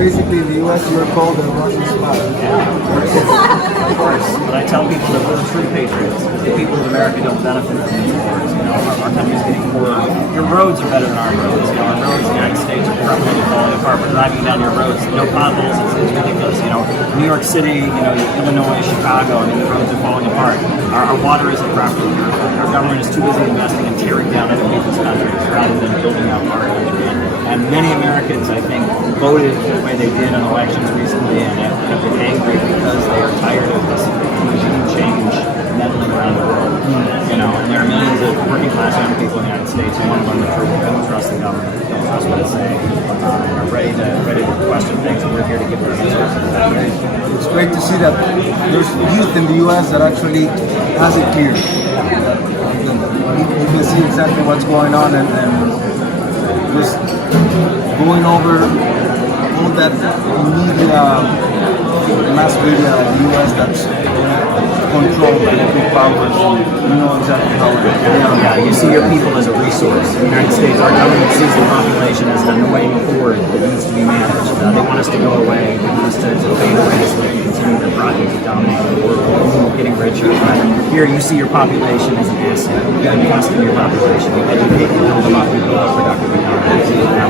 basically the U.S. you're called a Russian spy. Of course. But I tell people that we're true patriots. The people of America don't benefit from these wars. You know, our country's getting poorer. Your roads are better than our roads. You know, our roads in the United States are probably falling apart. We're driving down your roads, no potholes. It's ridiculous. You know, New York City, you know, Illinois, Chicago. I mean, the roads are falling apart. Our water isn't properly purified. Our government is too busy investing in tearing down other people's countries rather than building up our country. And many Americans, I think, voted the way they did in elections recently and have been angry because they are tired of this regime change meddling around the world. You know, and there are millions of working class young people in the United States who want to learn the truth, don't trust the government, don't trust what it's saying, and are ready to question things, and we're here to give them answers. It's great to see that there's youth in the U.S. that actually has it clear. You can see exactly what's going on and just going over all that media, mass media in the U.S. that's controlled by the big powers. You know exactly how it is. Yeah, you see your people as a resource. In the United States, our government sees the population as an annoying horde that needs to be managed. They want us to go away. They want us to fade away so they can continue their project to dominate the world, getting richer. But here, you see your population as an asset. You invest in your population. You educate, you build them up, you build up productive economies.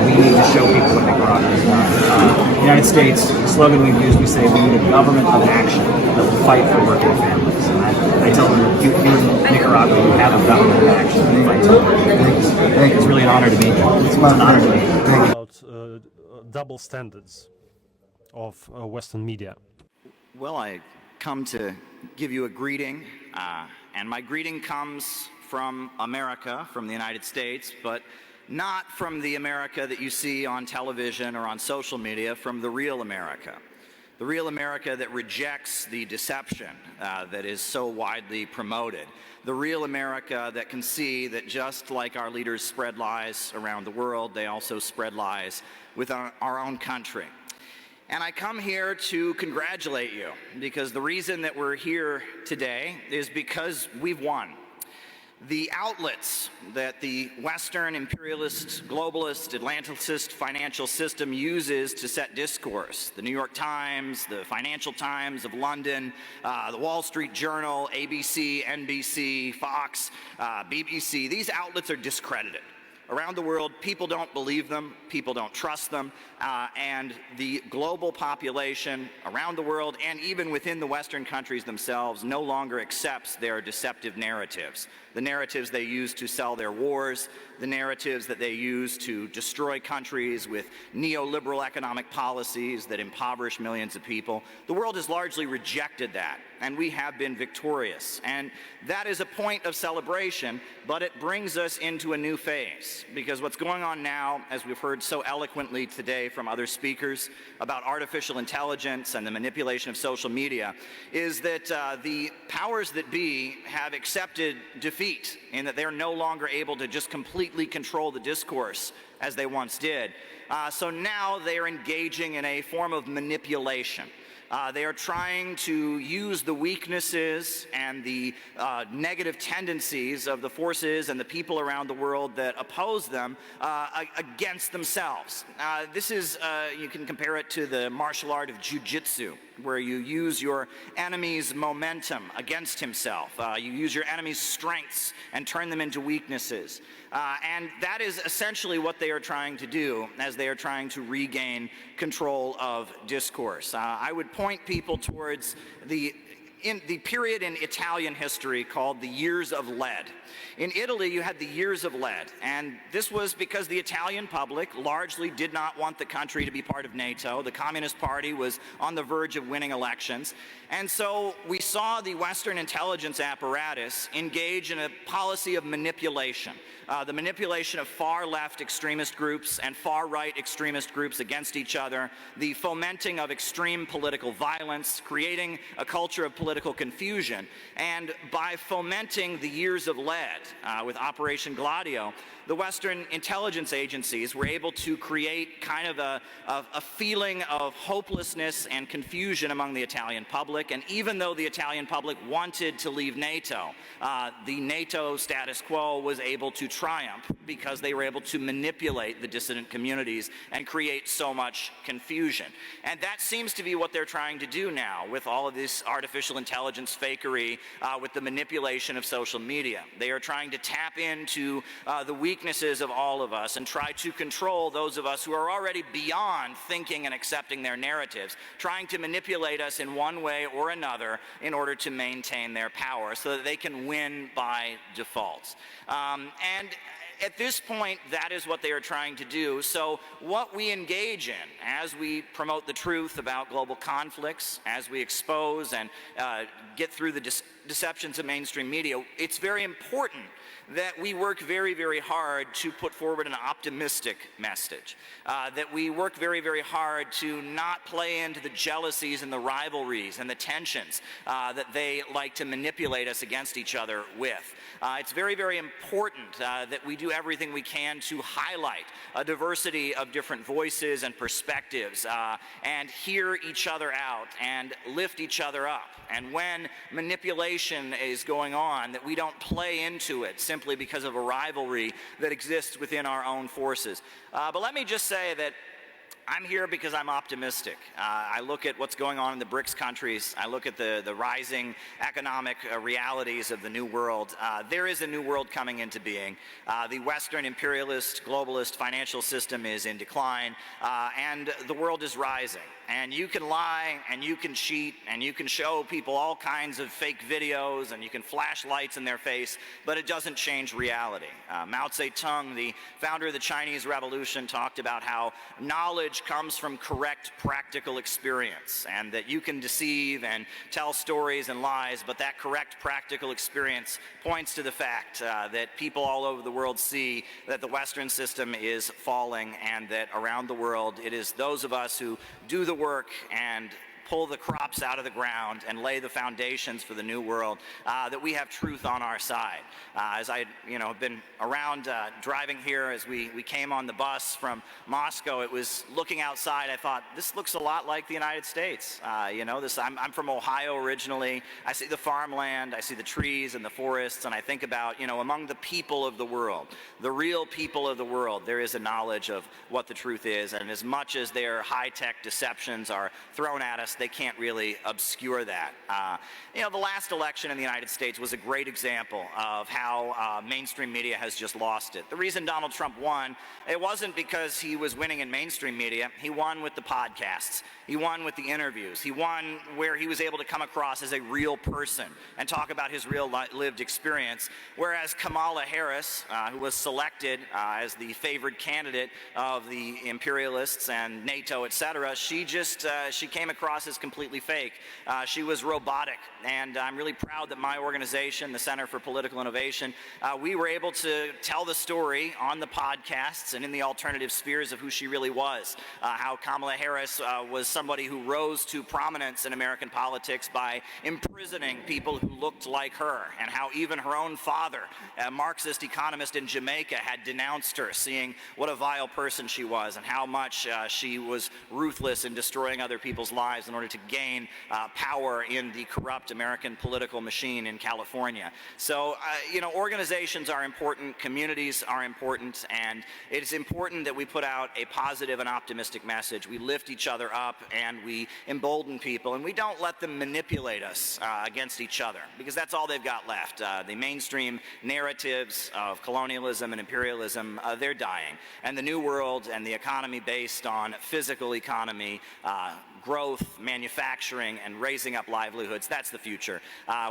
We need to show people what big progress is. In the United States, the slogan we've used, we say we need a government of action that will fight for working families. And I tell them, you in Nicaragua, you have a government of action that fights for working families. It's really an honor to be here. It's an honor to be here. About double standards of Western media. Well, I come to give you a greeting, and my greeting comes from America, from the United States, but not from the America that you see on television or on social media, from the real America. The real America that rejects the deception that is so widely promoted. The real America that can see that just like our leaders spread lies around the world, they also spread lies within our own country. And I come here to congratulate you, because the reason that we're here today is because we've won. The outlets that the Western imperialist, globalist, Atlanticist financial system uses to set discourse, the New York Times, the Financial Times of London, the Wall Street Journal, ABC, NBC, Fox, BBC, these outlets are discredited. Around the world, people don't believe them, people don't trust them, and the global population around the world and even within the Western countries themselves no longer accepts their deceptive narratives. The narratives they use to sell their wars, the narratives that they use to destroy countries with neoliberal economic policies that impoverish millions of people. The world has largely rejected that, and we have been victorious. And that is a point of celebration, but it brings us into a new phase, because what's going on now, as we've heard so eloquently today from other speakers about artificial intelligence and the manipulation of social media, is that the powers that be have accepted defeat in that they're no longer able to just completely control the discourse as they once did. So now they are engaging in a form of manipulation. They are trying to use the weaknesses and the negative tendencies of the forces and the people around the world that oppose them against themselves. This is, you can compare it to the martial art of jiu-jitsu, where you use your enemy's momentum against himself. You use your enemy's strengths and turn them into weaknesses. And that is essentially what they are trying to do as they are trying to regain control of discourse. I would point people towards the period in Italian history called the Years of Lead. In Italy, you had the Years of Lead, and this was because the Italian public largely did not want the country to be part of NATO. The Communist Party was on the verge of winning elections, and so we saw the Western intelligence apparatus engage in a policy of manipulation. The manipulation of far-left extremist groups and far-right extremist groups against each other, the fomenting of extreme political violence, creating a culture of political political confusion. And by fomenting the years of lead with Operation Gladio, the Western intelligence agencies were able to create kind of a feeling of hopelessness and confusion among the Italian public. And even though the Italian public wanted to leave NATO, the NATO status quo was able to triumph because they were able to manipulate the dissident communities and create so much confusion. And that seems to be what they're trying to do now with all of this artificial intelligence fakery, with the manipulation of social media. They are trying to tap into the weaknesses of all of us and try to control those of us who are already beyond thinking and accepting their narratives, trying to manipulate us in one way or another in order to maintain their power so that they can win by default. And at this point, that is what they are trying to do. So what we engage in as we promote the truth about global conflicts, as we expose and get through the deceptions of mainstream media, it's very important that we work very, very hard to put forward an optimistic message, that we work very, very hard to not play into the jealousies and the rivalries and the tensions that they like to manipulate us against each other with. It's very, very important that we do everything we can to highlight a diversity of different voices and perspectives and hear each other out and lift each other up. And when manipulation is going on, that we don't play into it simply because of a rivalry that exists within our own forces. But let me just say that I'm here because I'm optimistic. I look at what's going on in the BRICS countries. I look at the rising economic realities of the new world. There is a new world coming into being. The Western imperialist, globalist financial system is in decline, and the world is rising. And you can lie, and you can cheat, and you can show people all kinds of fake videos, and you can flash lights in their face, but it doesn't change reality. Mao Zedong, the founder of the Chinese Revolution, talked about how knowledge comes from correct practical experience, and that you can deceive and tell stories and lies, but that correct practical experience points to the fact that people all over the world see that the Western system is falling, and that around the world it is those of us who do the work and pull the crops out of the ground and lay the foundations for the new world, that we have truth on our side. As I have been around driving here, as we came on the bus from Moscow, it was looking outside, I thought, this looks a lot like the United States. I'm from Ohio originally. I see the farmland, I see the trees and the forests, and I think about, among the people of the world, the real people of the world, there is a knowledge of what the truth is, and as much as their high-tech deceptions are thrown at us, they can't really obscure that. The last election in the United States was a great example of how mainstream media has just lost it. The reason Donald Trump won, it wasn't because he was winning in mainstream media. He won with the podcasts. He won with the interviews. He won where he was able to come across as a real person and talk about his real lived experience, whereas Kamala Harris, who was selected as the favored candidate of the imperialists and NATO, etc., she came across as completely fake. She was robotic, and I'm really proud that my organization, the Center for Political Innovation, we were able to tell the story on the podcasts and in the alternative spheres of who she really was, how Kamala Harris was somebody who rose to prominence in American politics by imprisoning people who looked like her, and how even her own father, a Marxist economist in Jamaica, had denounced her, seeing what a vile person she was and how much she was ruthless in destroying other people's lives in order to gain power in the corrupt American political machine in California. So, organizations are important, communities are important, and it is important that we put out a positive and optimistic message. We lift each other up and we embolden people, and we don't let them manipulate us against each other, because that's all they've got left. The mainstream narratives of colonialism and imperialism, they're dying. And the new world and the economy based on physical economy, growth, manufacturing, and raising up livelihoods, that's the future.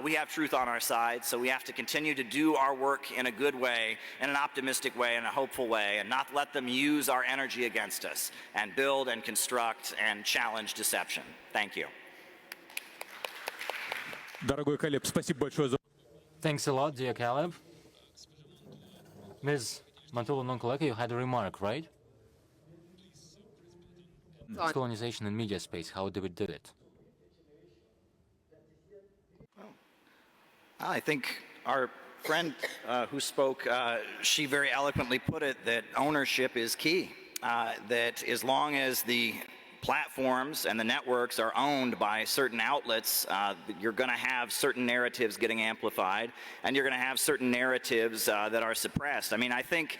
We have truth on our side, so we have to continue to do our work in a good way, in an optimistic way, in a hopeful way, and not let them use our energy against us, and build and construct and challenge deception. Thank you. Дорогой Калеб, спасибо большое за... Thanks a lot, dear Caleb. Ms. Mantola Nonkaleka, you had a remark, right? Colonization in media space, how do we do it? I think our friend who spoke, she very eloquently put it that ownership is key. That as long as the platforms and the networks are owned by certain outlets, you're going to have certain narratives getting amplified, and you're going to have certain narratives that are suppressed. I mean, I think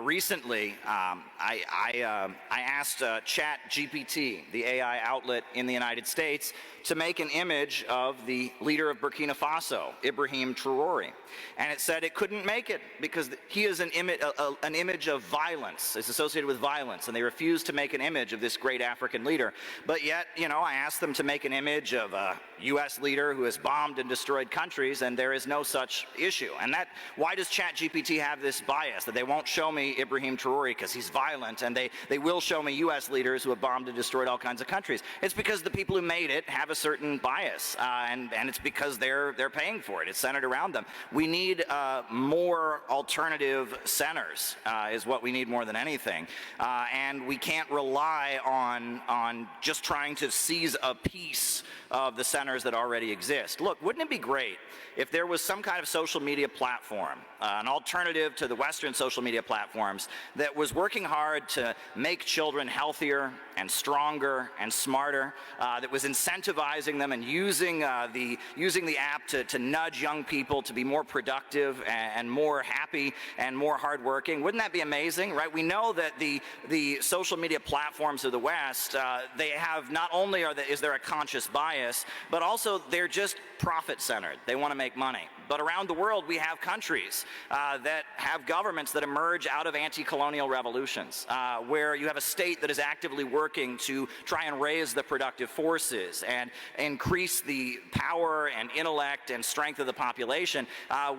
recently I asked ChatGPT, the AI outlet in the United States, to make an image of the leader of Burkina Faso, Ibrahim Traoré. And it said it couldn't make it because he is an image of violence, is associated with violence, and they refused to make an image of this great African leader. But yet, you know, I asked them to make an image of a U.S. leader who has bombed and destroyed countries, and there is no such issue. And that, why does ChatGPT have this bias, that they won't show me Ibrahim Traoré because he's violent, and they will show me U.S. leaders who have bombed and destroyed all kinds of countries? It's because the people who made it have a certain bias, and it's because they're paying for it. It's centered around them. We need more alternative centers, is what we need more than anything, and we can't rely on just trying to seize a piece of the centers that already exist. Look, wouldn't it be great if there was some kind of social media platform, an alternative to the Western social media platforms, that was working hard to make children healthier and stronger and smarter, that was incentivizing them and using the app to nudge young people to be more productive and more happy and more hardworking? Wouldn't that be amazing, right? We know that the social media platforms of the West, they have, not only is there a conscious bias, but also they're just profit-centered. They want to make money. But around the world, we have countries that have governments that emerge out of anti-colonial revolutions, where you have a state that is actively working to try and raise the productive forces and increase the power and intellect and strength of the population.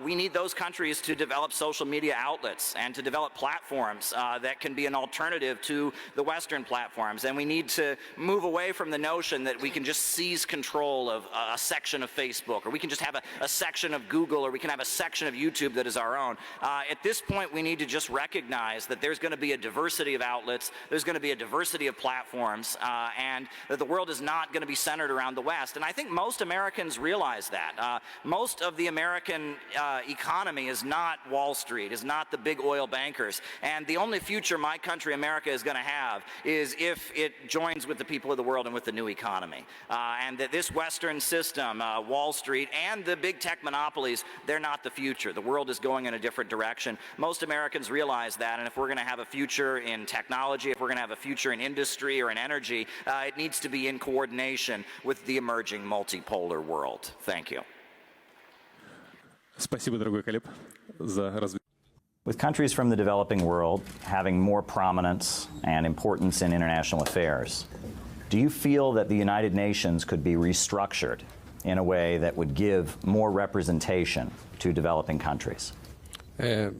We need those countries to develop social media outlets and to develop platforms that can be an alternative to the Western platforms. And we need to move away from the notion that we can just seize control of a section of Facebook, or we can just have a section of Google, or we can have a section of YouTube that is our own. At this point, we need to just recognize that there's going to be a diversity of outlets, there's going to be a diversity of platforms, and that the world is not going to be centered around the West. And I think most Americans realize that. Most of the American economy is not Wall Street, is not the big oil bankers. And the only future my country, America, is going to have is if it joins with the people of the world and with the new economy. And that this Western system, Wall Street, and the big tech monopolies, they're not the future. The world is going in a different direction. Most Americans realize that, and if we're going to have a future in technology, if we're going to have a future in industry or in energy, it needs to be in coordination with the emerging multipolar world. Thank you. Спасибо, дорогой Калеб, за развитие. With countries from the developing world having more prominence and importance in international affairs, do you feel that the United Nations could be restructured in a way that would give more representation to developing countries? In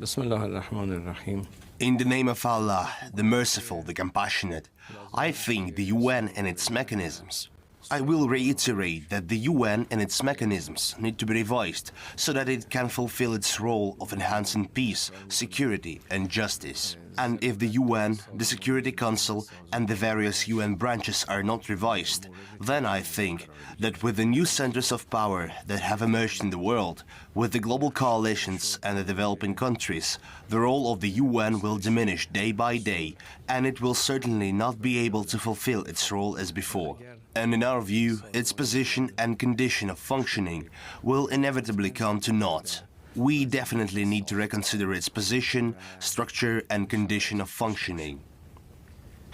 the name of Allah, the Merciful, the Compassionate, I think the UN and its mechanisms. I will reiterate that the UN and its mechanisms need to be revised so that it can fulfill its role of enhancing peace, security and justice. And if the UN, the Security Council and the various UN branches are not revised, then I think that with the new centers of power that have emerged in the world, with the global coalitions and the developing countries, the role of the UN will diminish day by day, and it will certainly not be able to fulfill its role as before. And in our view, its position and condition of functioning will inevitably come to naught. We definitely need to reconsider its position, structure, and condition of functioning.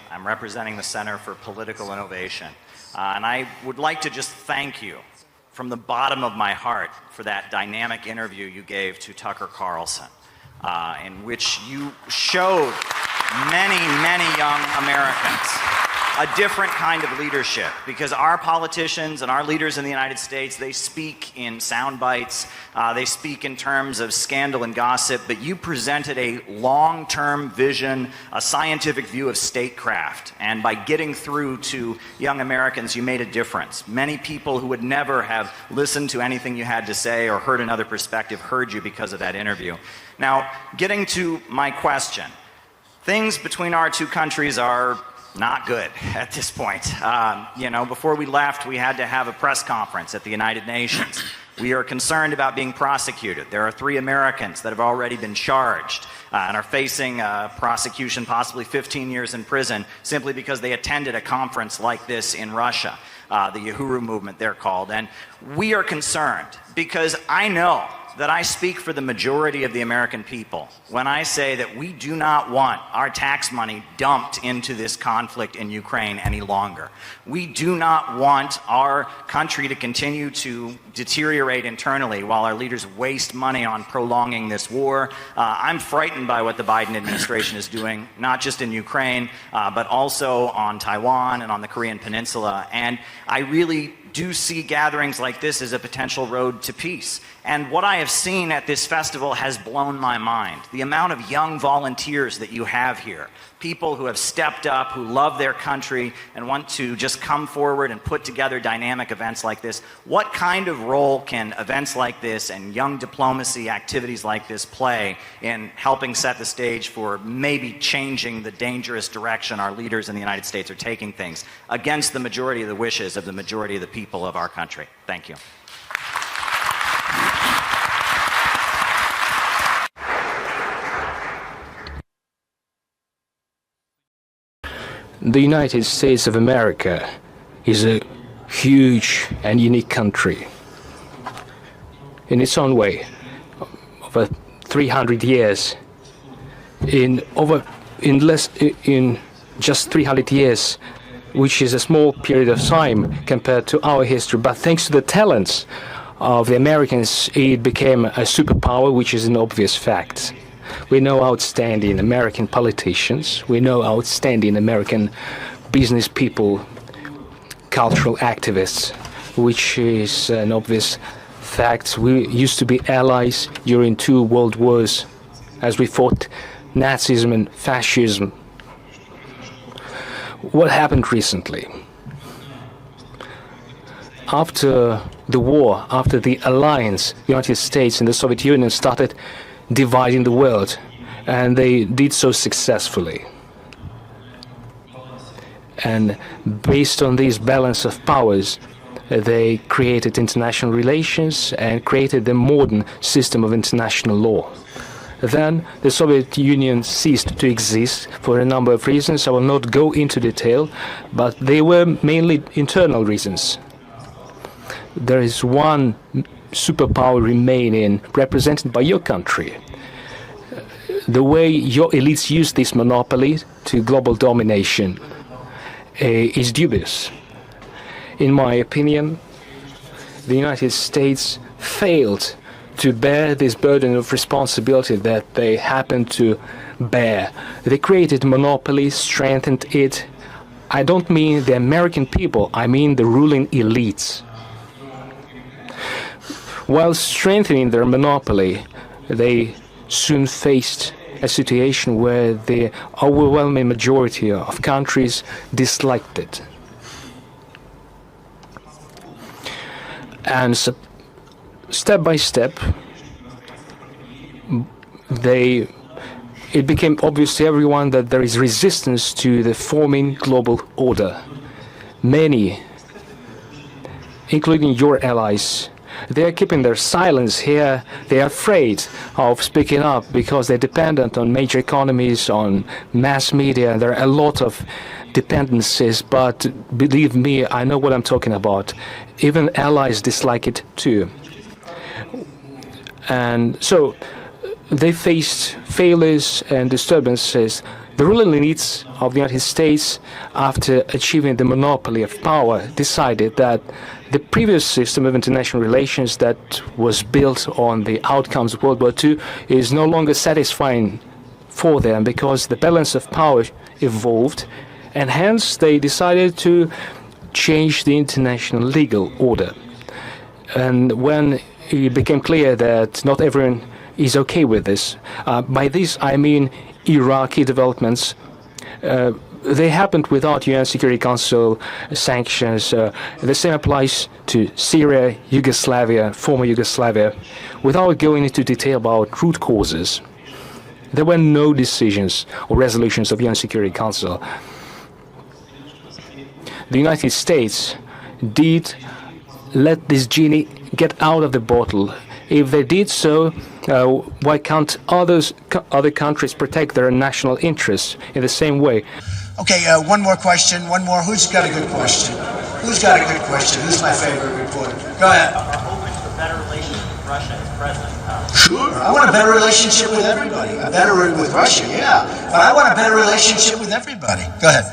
I'm representing the Center for Political Innovation, and I would like to just thank you from the bottom of my heart for that dynamic interview you gave to Tucker Carlson, in which you showed many, many young Americans a different kind of leadership, because our politicians and our leaders in the United States, they speak in sound bites, they speak in terms of scandal and gossip, but you presented a long-term vision, a scientific view of statecraft, and by getting through to young Americans, you made a difference. Many people who would never have listened to anything you had to say or heard another perspective heard you because of that interview. Now, getting to my question, things between our two countries are not good at this point. You know, before we left, we had to have a press conference at the United Nations We are concerned about being prosecuted. There are 3 Americans that have already been charged and are facing prosecution, possibly 15 years in prison, simply because they attended a conference like this in Russia, the Yahoo movement they're called. And we are concerned because I know that I speak for the majority of the American people when I say that we do not want our tax money dumped into this conflict in Ukraine any longer. We do not want our country to continue to deteriorate internally while our leaders waste money on prolonging this war. I'm frightened by what the Biden administration is doing, not just in Ukraine, but also on Taiwan and on the Korean Peninsula. And I really do see gatherings like this as a potential road to peace. And what I have seen at this festival has blown my mind. The amount of young volunteers that you have here, people who have stepped up, who love their country and want to just come forward and put together dynamic events like this. What kind of role can events like this and young diplomacy activities like this play in helping set the stage for maybe changing the dangerous direction our leaders in the United States are taking things against the majority of the wishes of the majority of the people of our country? Thank you. The United States of America is a huge and unique country. In its own way, over 300 years, in just 300 years, which is a small period of time compared to our history, but thanks to the talents of the Americans, it became a superpower, which is an obvious fact. We know outstanding American politicians, we know outstanding American business people, cultural activists, which is an obvious fact. We used to be allies during 2 world wars as we fought Nazism and fascism. What happened recently? After the war, after the alliance, the United States and the Soviet Union started dividing the world, and they did so successfully. And based on this balance of powers, they created international relations and created the modern system of international law. Then the Soviet Union ceased to exist for a number of reasons. I will not go into detail, but they were mainly internal reasons. There is one superpower remaining, represented by your country. The way your elites use this monopoly to global domination is dubious. In my opinion, the United States failed to bear this burden of responsibility that they happen to bear. They created monopoly, strengthened it. I don't mean the American people, I mean the ruling elites. While strengthening their monopoly, they soon faced a situation where the overwhelming majority of countries disliked it. And so, step by step, it became obvious to everyone that there is resistance to the forming global order. Many, including your allies, they are keeping their silence here. They are afraid of speaking up because they're dependent on major economies, on mass media. There are a lot of dependencies, but believe me, I know what I'm talking about. Even allies dislike it too. And so they faced failures and disturbances. The ruling elites of the United States, after achieving the monopoly of power, decided that the previous system of international relations that was built on the outcomes of World War II is no longer satisfying for them because the balance of power evolved, and hence they decided to change the international legal order. And when it became clear that not everyone is okay with this, by this I mean Iraqi developments, they happened without UN Security Council sanctions. The same applies to Syria, Yugoslavia, former Yugoslavia. Without going into detail about root causes, there were no decisions or resolutions of UN Security The United States did let this genie get out of the bottle? If they did so, why can't other countries protect their national interests in the same way? Okay, one more question. One more. Who's got a good question? Who's got a good question? Who's my favorite reporter? Go ahead. Open to a better relationship with Russia as president. Sure. I want a better relationship with everybody. A better with Russia, yeah. But I want a better relationship with everybody. Go ahead.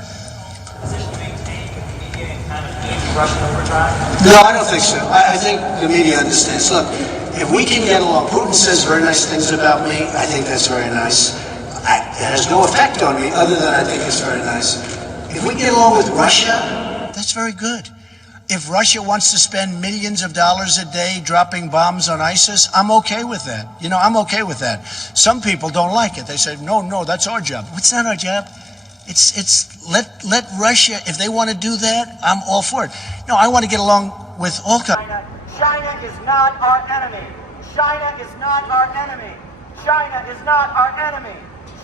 Russian overdrive? No, I don't think so. I think the media understands. Look, if we can get along, Putin says very nice things about me. I think that's very nice. It has no effect on me other than I think it's very nice. If we get along with Russia, that's very good. If Russia wants to spend millions of dollars a day dropping bombs on ISIS, I'm okay with that. You know, I'm okay with that. Some people don't like it. They say, no, that's our job. What's not our job? Let Russia, if they want to do that, I'm all for it. No, I want to get along with all countries. China is not our enemy. China is not our enemy. China is not our enemy.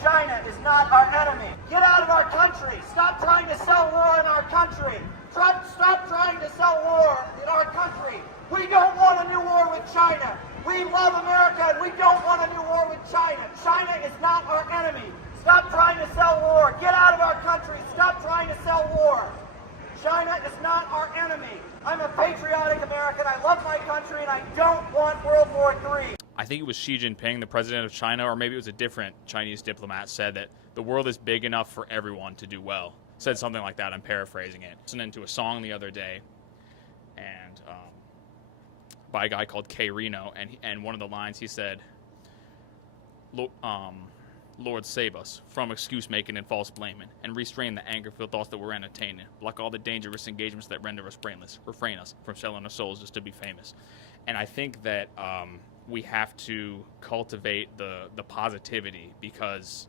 China is not our enemy. Get out of our country. Stop trying to sell war in our country. Stop trying to sell war in our country. We don't want a new war with China. We love America and we don't want a new war with China. China is not our enemy. Stop trying to sell war. Get out of our country. Stop trying to sell war. China is not our enemy. I'm a patriotic American. I love my country and I don't want World War III. I think it was Xi Jinping, the president of China, or maybe it was a different Chinese diplomat, said that the world is big enough for everyone to do well. Said something like that. I'm paraphrasing it. Listening to a song the other day, and by a guy called K. Reno, and one of the lines he said, Lord, save us from excuse making and false blaming, and restrain the anger-filled thoughts that we're entertaining. Block all the dangerous engagements that render us brainless. Refrain us from selling our souls just to be famous. And I think that we have to cultivate the positivity because,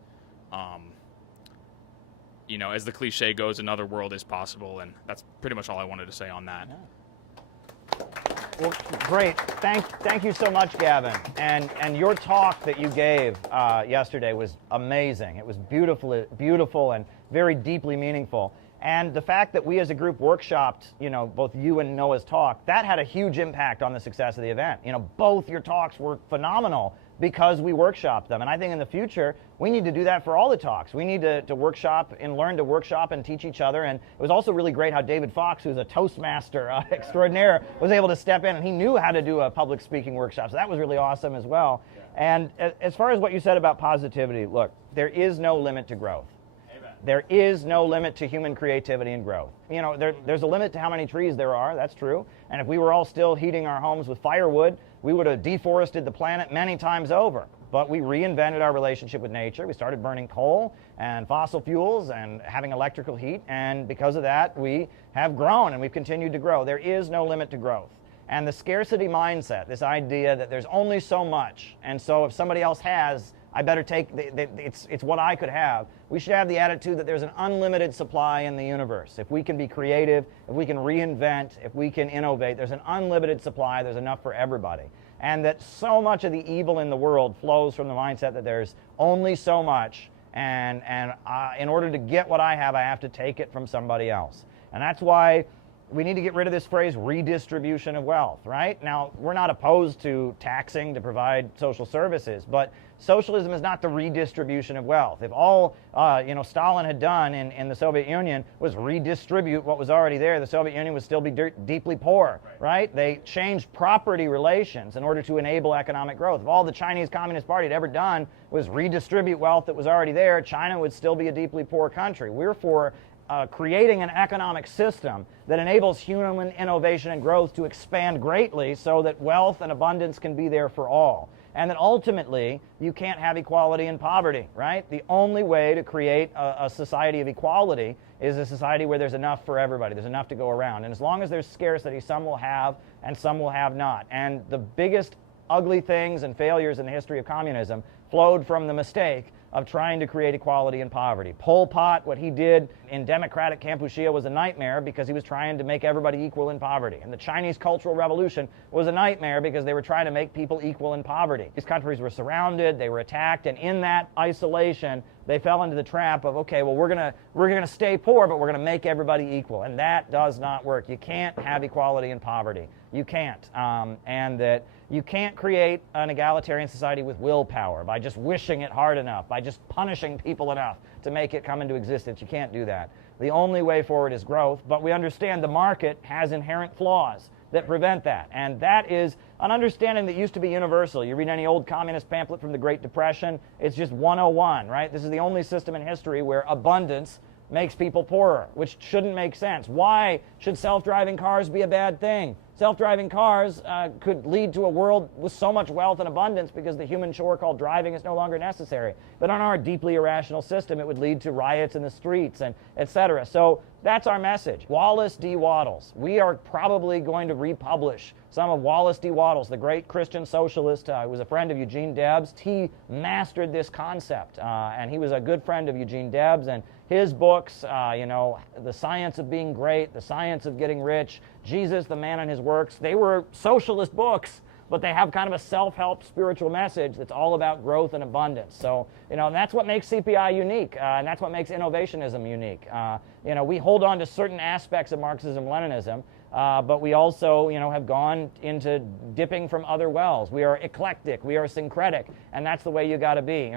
you know, as the cliche goes, another world is possible, and that's pretty much all I wanted to say on that. Yeah. Well, great. Thank you so much, Gavin. And your talk that you gave yesterday was amazing. It was beautiful and very deeply meaningful. And the fact that we as a group workshopped, you know, both you and Noah's talk, that had a huge impact on the success of the event. You know, both your talks were phenomenal because we workshopped them. And I think in the future, we need to do that for all the talks. We need to workshop and learn to workshop and teach each other. And it was also really great how David Fox, who's a Toastmaster extraordinaire, was able to step in, and he knew how to do a public speaking workshop. So that was really awesome as well. And as far as what you said about positivity, look, there is no limit to growth. There is no limit to human creativity and growth. You know, there's a limit to how many trees there are, that's true. And if we were all still heating our homes with firewood, we would have deforested the planet many times over. But we reinvented our relationship with nature. We started burning coal and fossil fuels and having electrical heat. And because of that, we have grown and we've continued to grow. There is no limit to growth. And the scarcity mindset, this idea that there's only so much, and so if somebody else has, I better take, it's what I could have. We should have the attitude that there's an unlimited supply in the universe. If we can be creative, if we can reinvent, if we can innovate, there's an unlimited supply, there's enough for everybody. And that so much of the evil in the world flows from the mindset that there's only so much, and in order to get what I have to take it from somebody else. And that's why we need to get rid of this phrase, redistribution of wealth, right? Now, we're not opposed to taxing to provide social services, but socialism is not the redistribution of wealth. If all Stalin had done in the Soviet Union was redistribute what was already there, the Soviet Union would still be deeply poor, right? They changed property relations in order to enable economic growth. If all the Chinese Communist Party had ever done was redistribute wealth that was already there, China would still be a deeply poor country. We're for creating an economic system that enables human innovation and growth to expand greatly so that wealth and abundance can be there for all. And that ultimately, you can't have equality and poverty, right? The only way to create a society of equality is a society where there's enough for everybody. There's enough to go around. And as long as there's scarcity, some will have and some will have not. And the biggest ugly things and failures in the history of communism flowed from the mistake of trying to create equality and poverty. Pol Pot, what he did in democratic Kampuchea was a nightmare because he was trying to make everybody equal in poverty. And the Chinese Cultural Revolution was a nightmare because they were trying to make people equal in poverty. These countries were surrounded, they were attacked, and in that isolation, they fell into the trap of, okay, well, we're gonna stay poor, but we're gonna make everybody equal, and that does not work. You can't have equality in poverty. You can't, and that you can't create an egalitarian society with willpower by just wishing it hard enough, by just punishing people enough to make it come into existence. You can't do that. The only way forward is growth, but we understand the market has inherent flaws that prevent that. And that is an understanding that used to be universal. You read any old communist pamphlet from the Great Depression, it's just 101, right? This is the only system in history where abundance makes people poorer, which shouldn't make sense. Why should self-driving cars be a bad thing? Self-driving cars could lead to a world with so much wealth and abundance because the human chore called driving is no longer necessary. But on our deeply irrational system, it would lead to riots in the streets and etc. So that's our message. Wallace D. Wattles. We are probably going to republish some of Wallace D. Wattles, the great Christian socialist who was a friend of Eugene Debs. He mastered this concept, and he was a good friend of Eugene Debs. And his books, The Science of Being Great, The Science of Getting Rich, Jesus, the Man and His Works, they were socialist books, but they have kind of a self-help spiritual message that's all about growth and abundance. So, that's what makes CPI unique, and that's what makes innovationism unique. We hold on to certain aspects of Marxism-Leninism, but we also, have gone into dipping from other wells. We are eclectic, we are syncretic, and that's the way you got to be.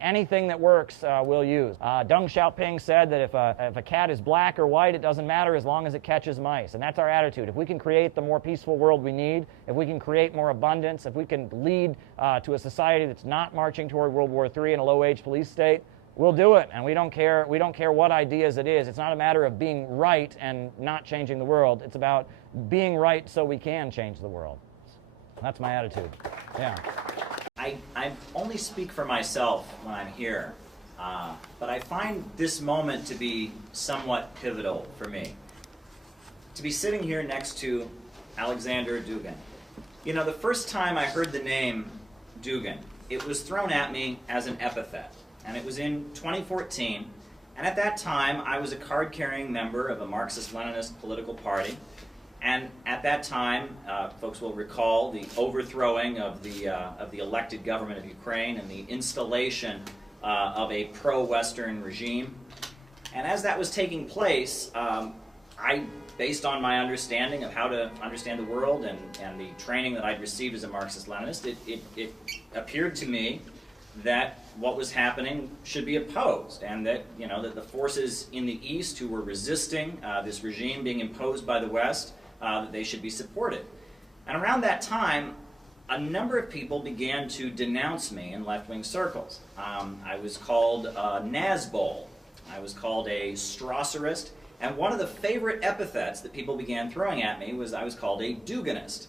Anything that works, we'll use. Deng Xiaoping said that if a cat is black or white, it doesn't matter as long as it catches mice, and that's our attitude. If we can create the more peaceful world we need, if we can create more abundance, if we can lead to a society that's not marching toward World War III and a low-wage police state, we'll do it, and we don't care what ideas it is. It's not a matter of being right and not changing the world. It's about being right so we can change the world. That's my attitude. Yeah. I only speak for myself when I'm here, but I find this moment to be somewhat pivotal for me. To be sitting here next to Alexander Dugin. The first time I heard the name Dugin, it was thrown at me as an epithet. And it was in 2014, and at that time I was a card-carrying member of a Marxist-Leninist political party, and at that time, folks will recall the overthrowing of the elected government of Ukraine and the installation of a pro-Western regime. And as that was taking place, based on my understanding of how to understand the world and the training that I'd received as a Marxist-Leninist, it appeared to me that what was happening should be opposed, and that that the forces in the East who were resisting this regime being imposed by the West, that they should be supported. And around that time, a number of people began to denounce me in left-wing circles. I was called a Nazbol. I was called a Strasserist, and one of the favorite epithets that people began throwing at me was I was called a Duginist.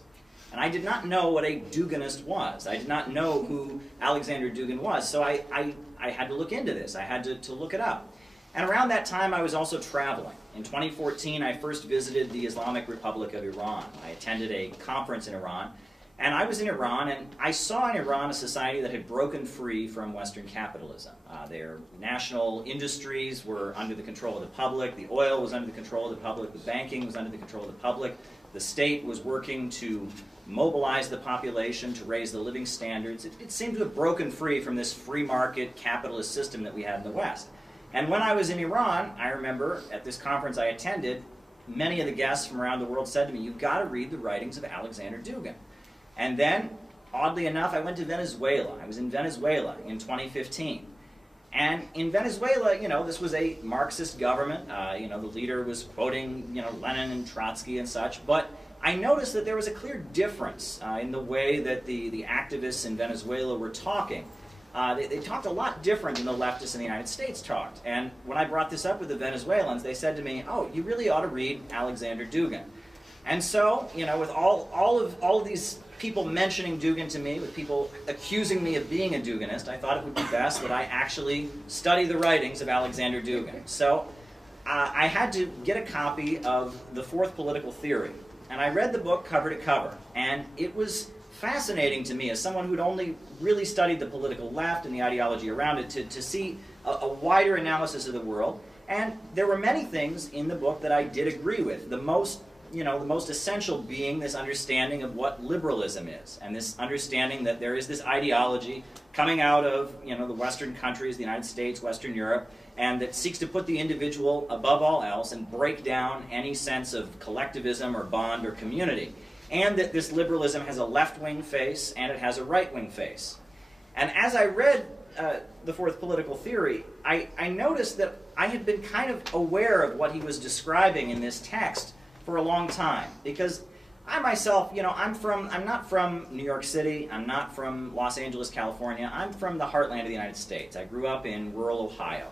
And I did not know what a Duginist was. I did not know who Alexander Dugin was, so I had to look into this. I had to look it up. And around that time, I was also traveling. In 2014, I first visited the Islamic Republic of Iran. I attended a conference in Iran, and I was in Iran, and I saw in Iran a society that had broken free from Western capitalism. Their national industries were under the control of the public, the oil was under the control of the public, the banking was under the control of the public, the state was working to mobilize the population to raise the living standards. It seemed to have broken free from this free market capitalist system that we had in the West. And when I was in Iran, I remember at this conference I attended, many of the guests from around the world said to me, "You've got to read the writings of Alexander Dugin." And then, oddly enough, I went to Venezuela. I was in Venezuela in 2015. And in Venezuela, this was a Marxist government. The leader was quoting, Lenin and Trotsky and such. But I noticed that there was a clear difference in the way that the activists in Venezuela were talking. They talked a lot different than the leftists in the United States talked. And when I brought this up with the Venezuelans, they said to me, "Oh, you really ought to read Alexander Dugin." And so, with all of these people mentioning Dugin to me, with people accusing me of being a Duginist, I thought it would be best that I actually study the writings of Alexander Dugin. So I had to get a copy of The Fourth Political Theory. And I read the book cover to cover. And it was fascinating to me, as someone who'd only really studied the political left and the ideology around it, to see a wider analysis of the world. And there were many things in the book that I did agree with. The most the most essential being this understanding of what liberalism is, and this understanding that there is this ideology coming out of the Western countries, the United States, Western Europe, and that seeks to put the individual above all else and break down any sense of collectivism or bond or community. And that this liberalism has a left-wing face and it has a right-wing face. And as I read The Fourth Political Theory, I noticed that I had been kind of aware of what he was describing in this text for a long time. Because I myself, I'm not from New York City, I'm not from Los Angeles, California, I'm from the heartland of the United States. I grew up in rural Ohio.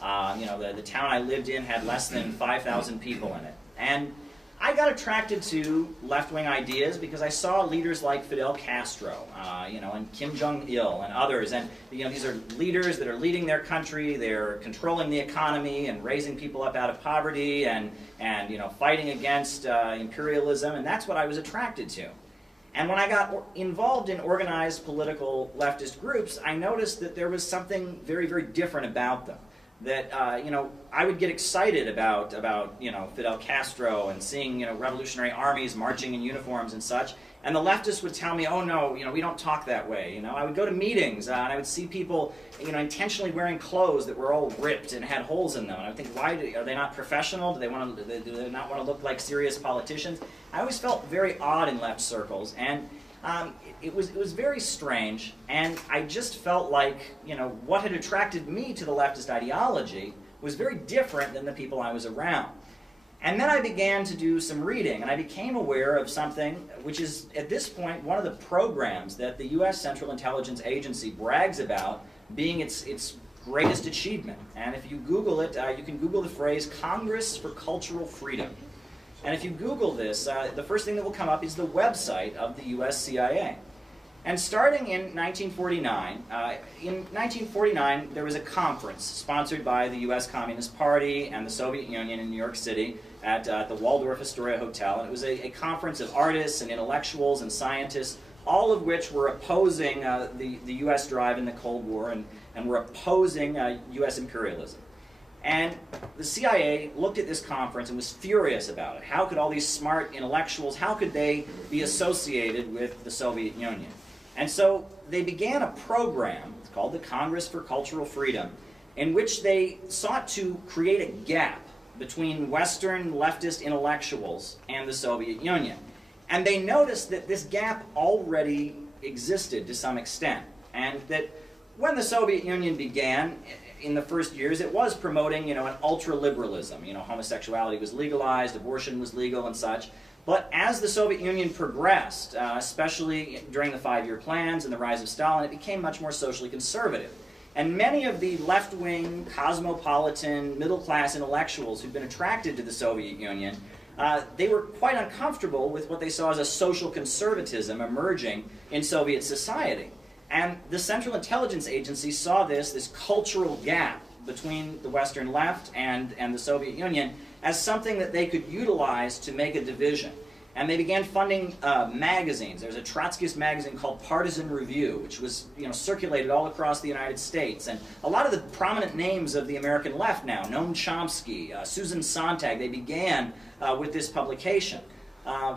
The town I lived in had less than 5,000 people in it. And I got attracted to left-wing ideas because I saw leaders like Fidel Castro, and Kim Jong-il and others. And these are leaders that are leading their country, they're controlling the economy and raising people up out of poverty and fighting against imperialism, and that's what I was attracted to. And when I got involved in organized political leftist groups, I noticed that there was something very, very different about them. That I would get excited about Fidel Castro and seeing revolutionary armies marching in uniforms and such, and the leftists would tell me, oh no, we don't talk that way. I would go to meetings and I would see people intentionally wearing clothes that were all ripped and had holes in them, and I would think, why are they not professional? Do they not want to look like serious politicians? I always felt very odd in left circles, and it was very strange, and I just felt like, what had attracted me to the leftist ideology was very different than the people I was around. And then I began to do some reading, and I became aware of something which is, at this point, one of the programs that the U.S. Central Intelligence Agency brags about being its greatest achievement. And if you Google it, you can Google the phrase Congress for Cultural Freedom. And if you Google this, the first thing that will come up is the website of the U.S. CIA. And starting in 1949, there was a conference sponsored by the U.S. Communist Party and the Soviet Union in New York City at the Waldorf Astoria Hotel. And it was a conference of artists and intellectuals and scientists, all of which were opposing the U.S. drive in the Cold War and were opposing U.S. imperialism. And the CIA looked at this conference and was furious about it. How could all these smart intellectuals, how could they be associated with the Soviet Union? And so they began a program, it's called the Congress for Cultural Freedom, in which they sought to create a gap between Western leftist intellectuals and the Soviet Union. And they noticed that this gap already existed to some extent, and that when the Soviet Union began, in the first years, it was promoting, an ultra-liberalism. Homosexuality was legalized, abortion was legal and such. But as the Soviet Union progressed, especially during the 5-year plans and the rise of Stalin, it became much more socially conservative. And many of the left-wing, cosmopolitan, middle-class intellectuals who'd been attracted to the Soviet Union, they were quite uncomfortable with what they saw as a social conservatism emerging in Soviet society. And the Central Intelligence Agency saw this cultural gap between the Western left and the Soviet Union as something that they could utilize to make a division. And they began funding magazines. There's a Trotskyist magazine called Partisan Review, which was circulated all across the United States. And a lot of the prominent names of the American left now, Noam Chomsky, Susan Sontag, they began with this publication.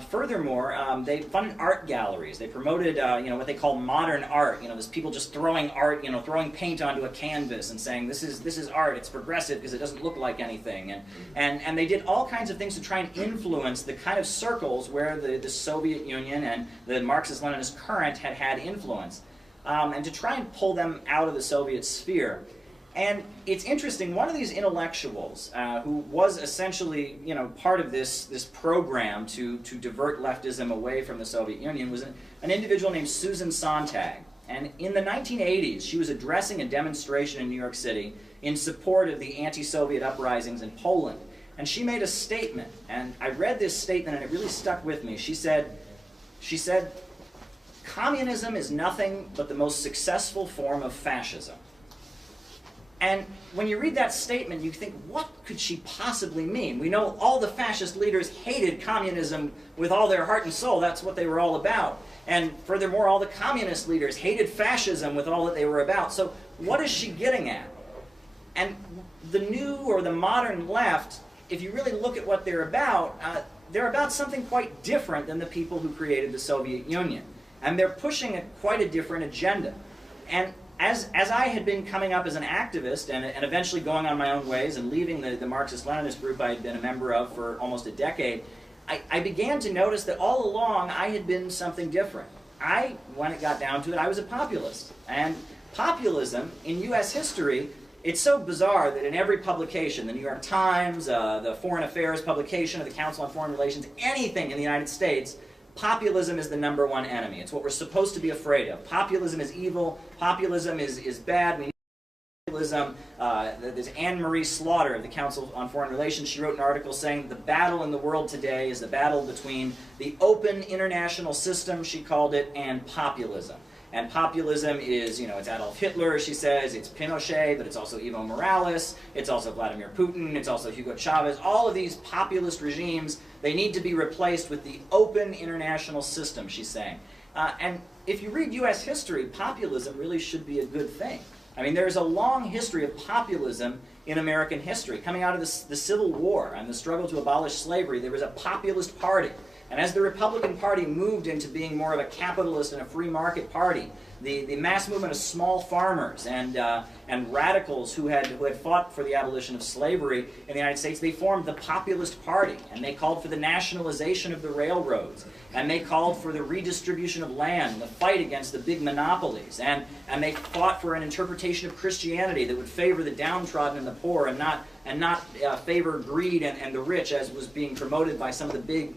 Furthermore, they funded art galleries. They promoted, what they call modern art. There's people just throwing art, throwing paint onto a canvas and saying this is art. It's progressive because it doesn't look like anything. And they did all kinds of things to try and influence the kind of circles where the Soviet Union and the Marxist-Leninist current had influence, and to try and pull them out of the Soviet sphere. And it's interesting, one of these intellectuals who was essentially, part of this program to divert leftism away from the Soviet Union was an individual named Susan Sontag. And in the 1980s, she was addressing a demonstration in New York City in support of the anti-Soviet uprisings in Poland. And she made a statement, and I read this statement and it really stuck with me. She said, "Communism is nothing but the most successful form of fascism." And when you read that statement, you think, what could she possibly mean? We know all the fascist leaders hated communism with all their heart and soul. That's what they were all about. And furthermore, all the communist leaders hated fascism with all that they were about. So what is she getting at? And the new or the modern left if you really look at what they're about something quite different than the people who created the Soviet Union. And they're pushing quite a different agenda. And as I had been coming up as an activist and eventually going on my own ways and leaving the Marxist-Leninist group I had been a member of for almost a decade, I began to notice that all along I had been something different. When it got down to it, I was a populist. And populism in U.S. history, it's so bizarre that in every publication, the New York Times, the Foreign Affairs publication of the Council on Foreign Relations, anything in the United States, populism is the #1 enemy. It's what we're supposed to be afraid of. Populism is evil. Populism is bad. We need populism. There's Anne Marie Slaughter of the Council on Foreign Relations. She wrote an article saying the battle in the world today is the battle between the open international system, she called it, and populism. And populism is, it's Adolf Hitler, she says, it's Pinochet, but it's also Evo Morales, it's also Vladimir Putin, it's also Hugo Chavez. All of these populist regimes, they need to be replaced with the open international system, she's saying. And if you read U.S. history, populism really should be a good thing. I mean, there's a long history of populism in American history. Coming out of the Civil War and the struggle to abolish slavery, there was a populist party. And as the Republican Party moved into being more of a capitalist and a free market party, the mass movement of small farmers and radicals who had fought for the abolition of slavery in the United States, they formed the Populist Party, and they called for the nationalization of the railroads, and they called for the redistribution of land, the fight against the big monopolies, and they fought for an interpretation of Christianity that would favor the downtrodden and the poor, and not favor greed and the rich, as was being promoted by some of the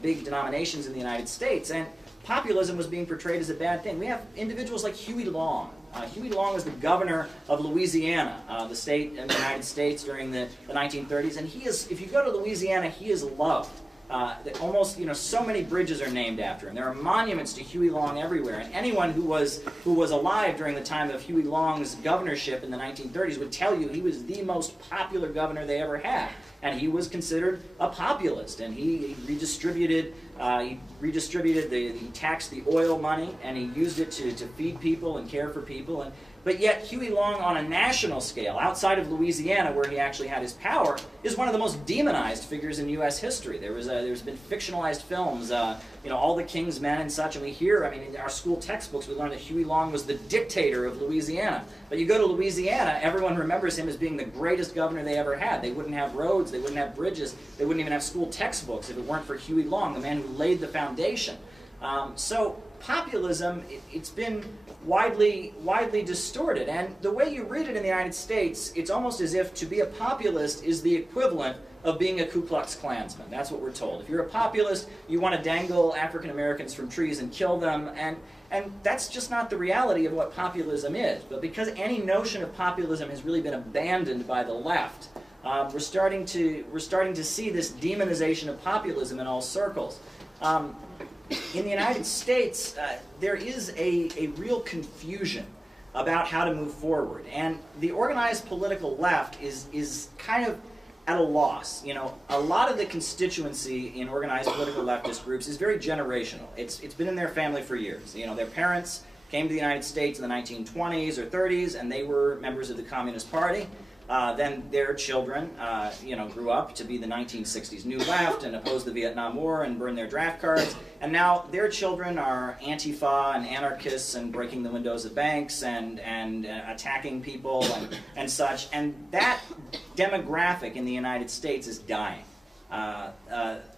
big denominations in the United States. And populism was being portrayed as a bad thing. We have individuals like Huey Long. Huey Long was the governor of Louisiana, the state in the United States during the 1930s, and if you go to Louisiana, he is loved. Almost, so many bridges are named after him. There are monuments to Huey Long everywhere, and anyone who was alive during the time of Huey Long's governorship in the 1930s would tell you he was the most popular governor they ever had, and he was considered a populist, and he redistributed he taxed the oil money, and he used it to feed people and care for people. But yet Huey Long, on a national scale, outside of Louisiana, where he actually had his power, is one of the most demonized figures in U.S. history. There's been fictionalized films, All the King's Men and such, and we hear, in our school textbooks, we learn that Huey Long was the dictator of Louisiana. But you go to Louisiana, everyone remembers him as being the greatest governor they ever had. They wouldn't have roads, they wouldn't have bridges, they wouldn't even have school textbooks if it weren't for Huey Long, the man who laid the foundation. So populism, it's been widely distorted, and the way you read it in the United States, it's almost as if to be a populist is the equivalent of being a Ku Klux Klansman. That's what we're told. If you're a populist, you want to dangle African Americans from trees and kill them, and that's just not the reality of what populism is. But because any notion of populism has really been abandoned by the left, we're starting to see this demonization of populism in all circles. In the United States, there is a real confusion about how to move forward, and the organized political left is kind of at a loss. A lot of the constituency in organized political leftist groups is very generational. It's been in their family for years. Their parents came to the United States in the 1920s or 30s, and they were members of the Communist Party. Then their children, grew up to be the 1960s New Left and opposed the Vietnam War and burned their draft cards. And now their children are Antifa and anarchists and breaking the windows of banks and attacking people and such. And that demographic in the United States is dying.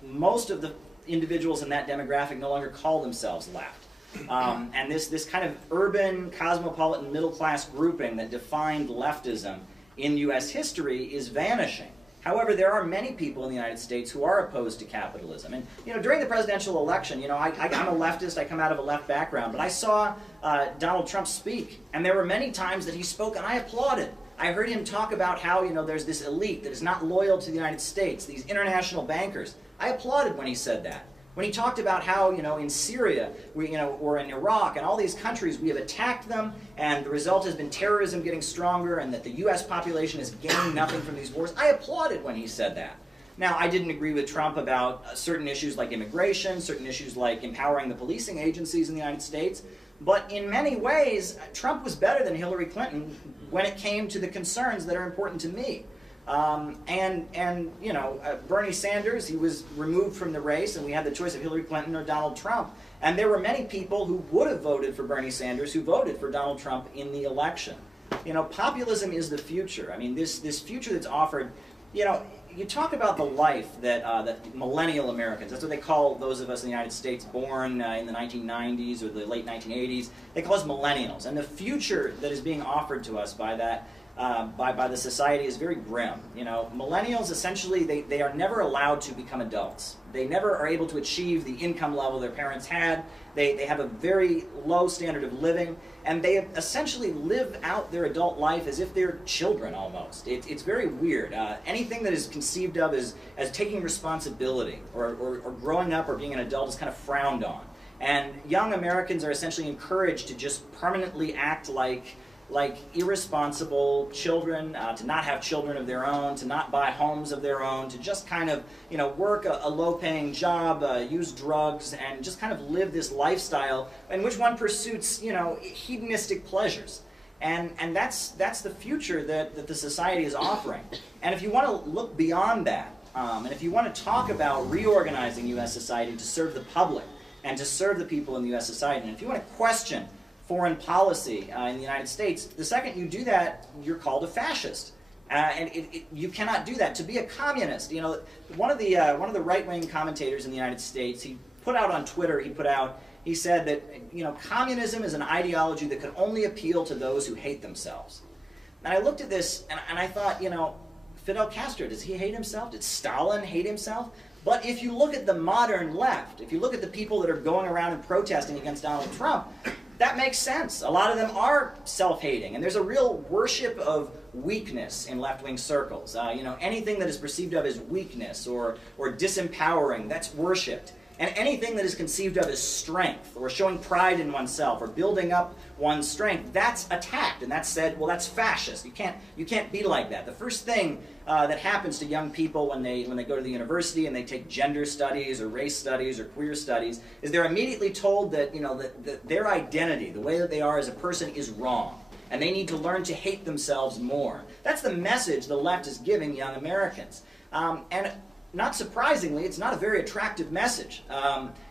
Most of the individuals in that demographic no longer call themselves left. And this kind of urban, cosmopolitan, middle-class grouping that defined leftism in U.S. history is vanishing. However, there are many people in the United States who are opposed to capitalism. And during the presidential election, I'm a leftist, I come out of a left background, but I saw Donald Trump speak, and there were many times that he spoke and I applauded. I heard him talk about how, there's this elite that is not loyal to the United States, these international bankers. I applauded when he said that. When he talked about how, in Syria, or in Iraq and all these countries, we have attacked them, and the result has been terrorism getting stronger, and that the U.S. population is gaining nothing from these wars. I applauded when he said that. Now, I didn't agree with Trump about certain issues like immigration, certain issues like empowering the policing agencies in the United States, but in many ways, Trump was better than Hillary Clinton when it came to the concerns that are important to me. And you know, Bernie Sanders, he was removed from the race, and we had the choice of Hillary Clinton or Donald Trump. And there were many people who would have voted for Bernie Sanders who voted for Donald Trump in the election. You know, populism is the future. I mean, this future that's offered, you know, you talk about the life that, that millennial Americans, that's what they call those of us in the United States born in the 1990s or the late 1980s, they call us millennials. And the future that is being offered to us by that, by the society is very grim. You know, millennials essentially, they are never allowed to become adults. They never are able to achieve the income level their parents had. They have a very low standard of living, and they essentially live out their adult life as if they're children almost. It's very weird. Anything that is conceived of as taking responsibility or growing up or being an adult is kind of frowned on. And young Americans are essentially encouraged to just permanently act like irresponsible children, to not have children of their own, to not buy homes of their own, to just kind of, you know, work a low-paying job, use drugs, and just kind of live this lifestyle in which one pursues, you know, hedonistic pleasures. And that's the future that the society is offering. And if you want to look beyond that, and if you want to talk about reorganizing U.S. society to serve the public and to serve the people in the U.S. society, and if you want to question foreign policy in the United States, the second you do that, you're called a fascist. And you cannot do that. To be a communist, you know, one of the right-wing commentators in the United States, he put out on Twitter, he said that, you know, communism is an ideology that can only appeal to those who hate themselves. And I looked at this and I thought, you know, Fidel Castro, does he hate himself? Did Stalin hate himself? But if you look at the modern left, if you look at the people that are going around and protesting against Donald Trump, that makes sense. A lot of them are self-hating, and there's a real worship of weakness in left-wing circles. You know, anything that is perceived of as weakness or disempowering, that's worshipped. And anything that is conceived of as strength or showing pride in oneself or building up one's strength, that's attacked, and that's said, well, that's fascist. You can't be like that. The first thing that happens to young people when they go to the university and they take gender studies or race studies or queer studies is they're immediately told that, you know, that their identity, the way that they are as a person, is wrong, and they need to learn to hate themselves more. That's the message the left is giving young Americans, and not surprisingly, it's not a very attractive message.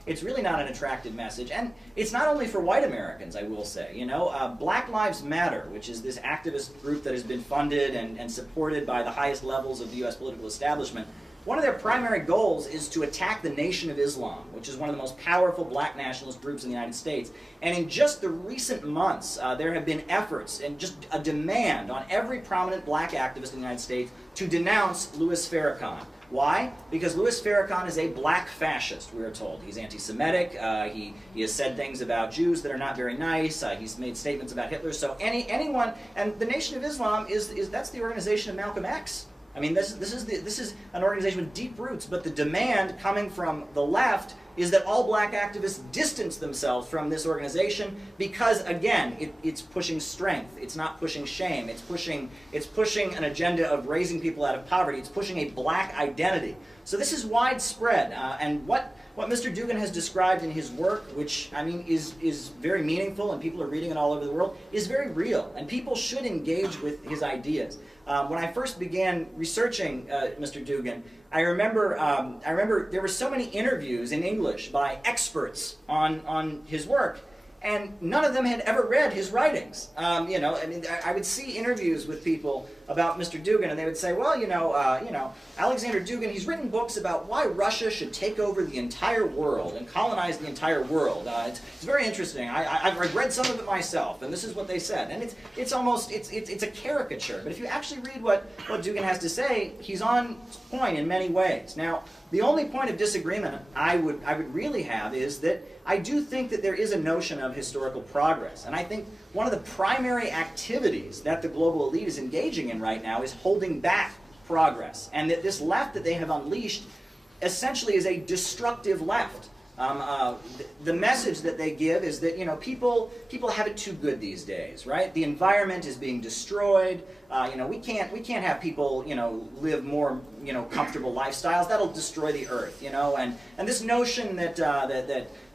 It's really not an attractive message. And it's not only for white Americans, I will say. You know, Black Lives Matter, which is this activist group that has been funded and supported by the highest levels of the U.S. political establishment, one of their primary goals is to attack the Nation of Islam, which is one of the most powerful black nationalist groups in the United States. And in just the recent months, there have been efforts and just a demand on every prominent black activist in the United States to denounce Louis Farrakhan. Why? Because Louis Farrakhan is a black fascist, we are told. He's anti-Semitic, he has said things about Jews that are not very nice, he's made statements about Hitler, so anyone, and the Nation of Islam that's the organization of Malcolm X. I mean, this is an organization with deep roots, but the demand coming from the left is that all black activists distance themselves from this organization because, again, it's pushing strength. It's not pushing shame. It's pushing an agenda of raising people out of poverty. It's pushing a black identity. So this is widespread, and what Mr. Dugin has described in his work, which, I mean, is very meaningful, and people are reading it all over the world, is very real, and people should engage with his ideas. When I first began researching Mr. Dugin, I remember there were so many interviews in English by experts on his work, and none of them had ever read his writings. You know, I mean, I would see interviews with people about Mr. Dugin, and they would say, well, you know, Alexander Dugin, he's written books about why Russia should take over the entire world and colonize the entire world. It's very interesting. I've read some of it myself, and this is what they said. And it's almost a caricature. But if you actually read what Dugin has to say, he's on point in many ways. Now, the only point of disagreement I would really have is that I do think that there is a notion of historical progress. And I think one of the primary activities that the global elite is engaging in right now is holding back progress. And that this left that they have unleashed essentially is a destructive left. The message that they give is that, you know, people have it too good these days, right? The environment is being destroyed. You know, we can't have people, you know, live more, you know, comfortable lifestyles. That'll destroy the earth, you know. And this notion that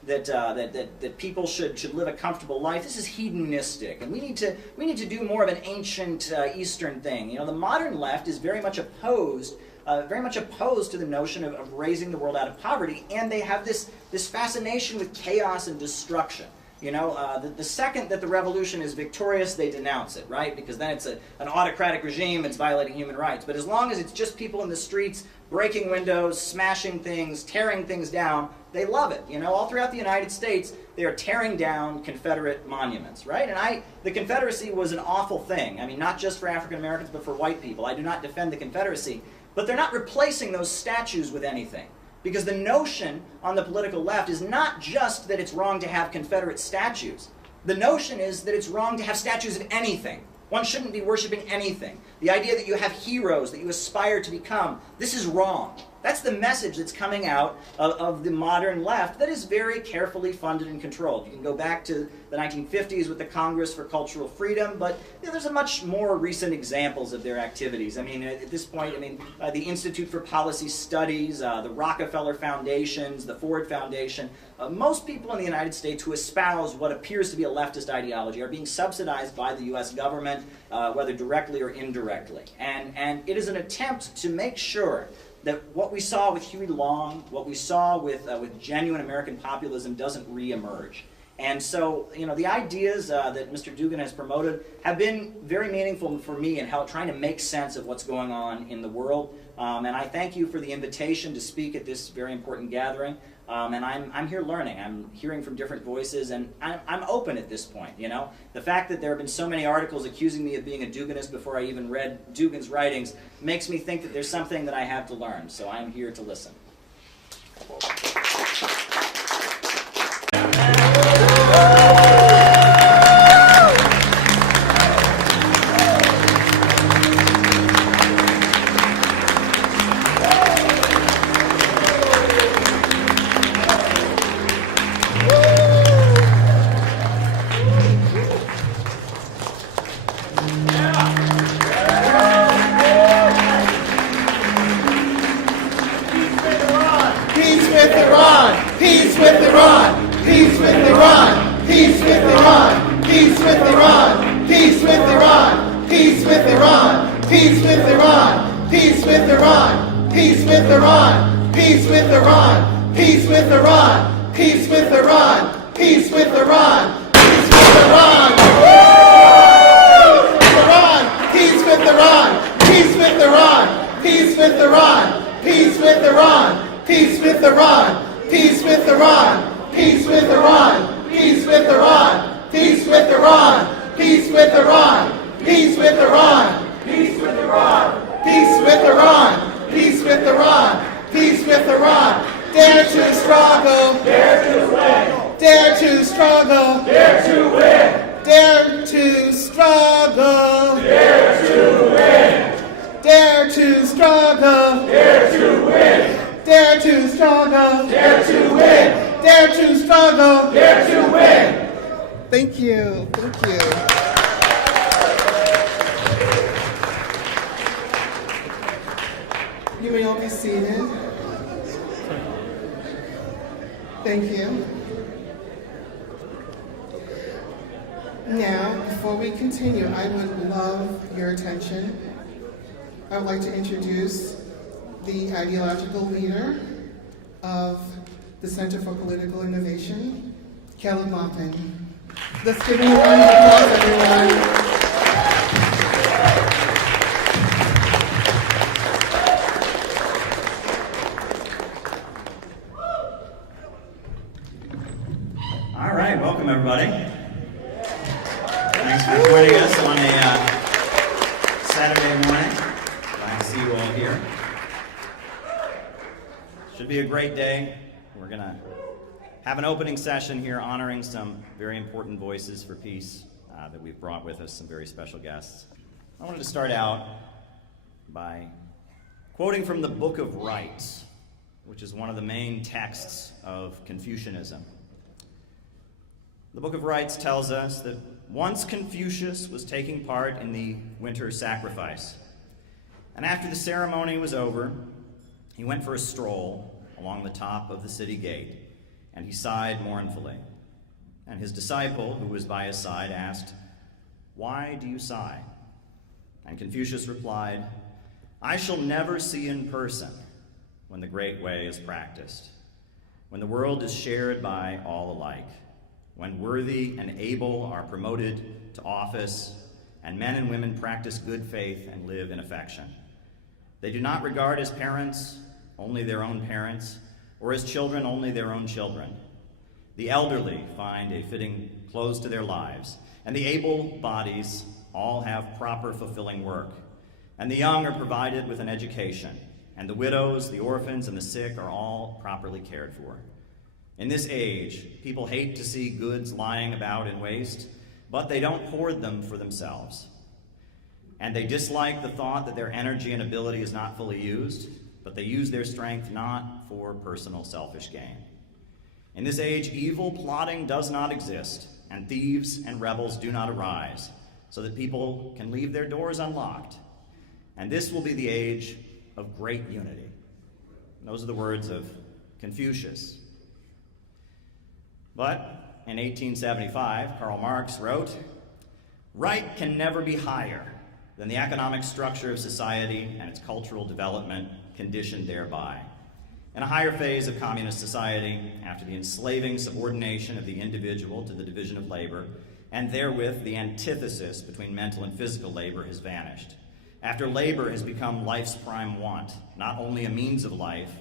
that people should live a comfortable life. This is hedonistic, and we need to do more of an ancient Eastern thing. You know, the modern left is very much opposed to the notion of raising the world out of poverty, and they have this fascination with chaos and destruction. You know, the second that the revolution is victorious, they denounce it, right? Because then it's an autocratic regime, it's violating human rights. But as long as it's just people in the streets breaking windows, smashing things, tearing things down, they love it. You know, all throughout the United States, they are tearing down Confederate monuments, right? And the Confederacy was an awful thing. I mean, not just for African Americans, but for white people. I do not defend the Confederacy, but they're not replacing those statues with anything. Because the notion on the political left is not just that it's wrong to have Confederate statues. The notion is that it's wrong to have statues of anything. One shouldn't be worshiping anything. The idea that you have heroes that you aspire to become, this is wrong. That's the message that's coming out of the modern left that is very carefully funded and controlled. You can go back to the 1950s with the Congress for Cultural Freedom, but you know, there's a much more recent examples of their activities. I mean, at this point, the Institute for Policy Studies, the Rockefeller Foundations, the Ford Foundation, most people in the United States who espouse what appears to be a leftist ideology are being subsidized by the U.S. government, whether directly or indirectly. And it is an attempt to make sure that what we saw with Huey Long, what we saw with genuine American populism doesn't reemerge. And so, you know, the ideas that Mr. Dugin has promoted have been very meaningful for me in trying to make sense of what's going on in the world. And I thank you for the invitation to speak at this very important gathering. And I'm here learning. I'm hearing from different voices, and I'm open at this point, you know. The fact that there have been so many articles accusing me of being a Duginist before I even read Dugin's writings makes me think that there's something that I have to learn, so I'm here to listen. Thank you. Thank you. You may all be seated. Thank you. Now, before we continue, I would love your attention. I would like to introduce the ideological leader of the Center for Political Innovation, Kelly Maupin. Let's give him a round of applause, everyone. All right, welcome everybody. Thanks for joining us on a Saturday morning. Glad to see you all here. Should be a great day. We're gonna have an opening session here honoring some very important voices for peace that we've brought with us, some very special guests. I wanted to start out by quoting from the Book of Rights, which is one of the main texts of Confucianism. The Book of Rights tells us that once Confucius was taking part in the winter sacrifice, and after the ceremony was over, he went for a stroll along the top of the city gate, and he sighed mournfully. And his disciple, who was by his side, asked, "Why do you sigh?" And Confucius replied, "I shall never see in person when the great way is practiced, when the world is shared by all alike, when worthy and able are promoted to office, and men and women practice good faith and live in affection. They do not regard as parents only their own parents, or as children only their own children. The elderly find a fitting close to their lives, and the able bodies all have proper fulfilling work, and the young are provided with an education, and the widows, the orphans, and the sick are all properly cared for. In this age, people hate to see goods lying about in waste, but they don't hoard them for themselves. And they dislike the thought that their energy and ability is not fully used, but they use their strength not for personal selfish gain. In this age, evil plotting does not exist, and thieves and rebels do not arise, so that people can leave their doors unlocked. And this will be the age of great unity." And those are the words of Confucius. But in 1875, Karl Marx wrote, "Right can never be higher than the economic structure of society and its cultural development conditioned thereby. In a higher phase of communist society, after the enslaving subordination of the individual to the division of labor, and therewith the antithesis between mental and physical labor has vanished. After labor has become life's prime want, not only a means of life,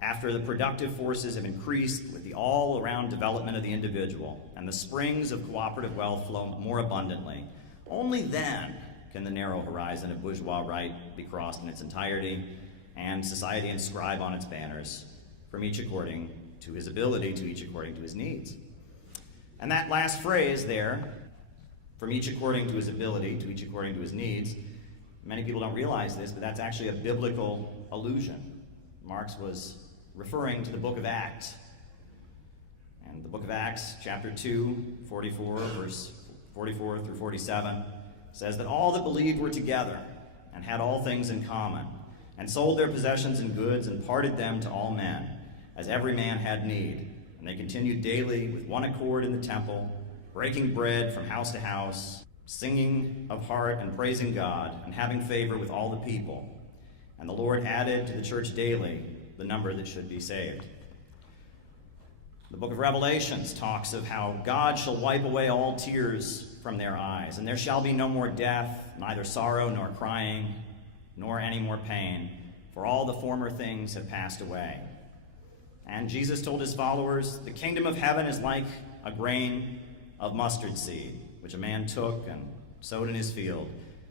after the productive forces have increased with the all-around development of the individual, and the springs of cooperative wealth flow more abundantly, only then can the narrow horizon of bourgeois right be crossed in its entirety, and society inscribe on its banners, from each according to his ability, to each according to his needs." And that last phrase there, from each according to his ability, to each according to his needs, many people don't realize this, but that's actually a biblical allusion. Marx was referring to the book of Acts. And the book of Acts, chapter 2, 44, verse 44 through 47, says that all that believed were together and had all things in common, and sold their possessions and goods and parted them to all men, as every man had need. And they continued daily with one accord in the temple, breaking bread from house to house, singing of heart and praising God, and having favor with all the people. And the Lord added to the church daily the number that should be saved. The book of Revelations talks of how God shall wipe away all tears from their eyes, and there shall be no more death, neither sorrow nor crying, nor any more pain, for all the former things have passed away. And Jesus told his followers, "The kingdom of heaven is like a grain of mustard seed, which a man took and sowed in his field,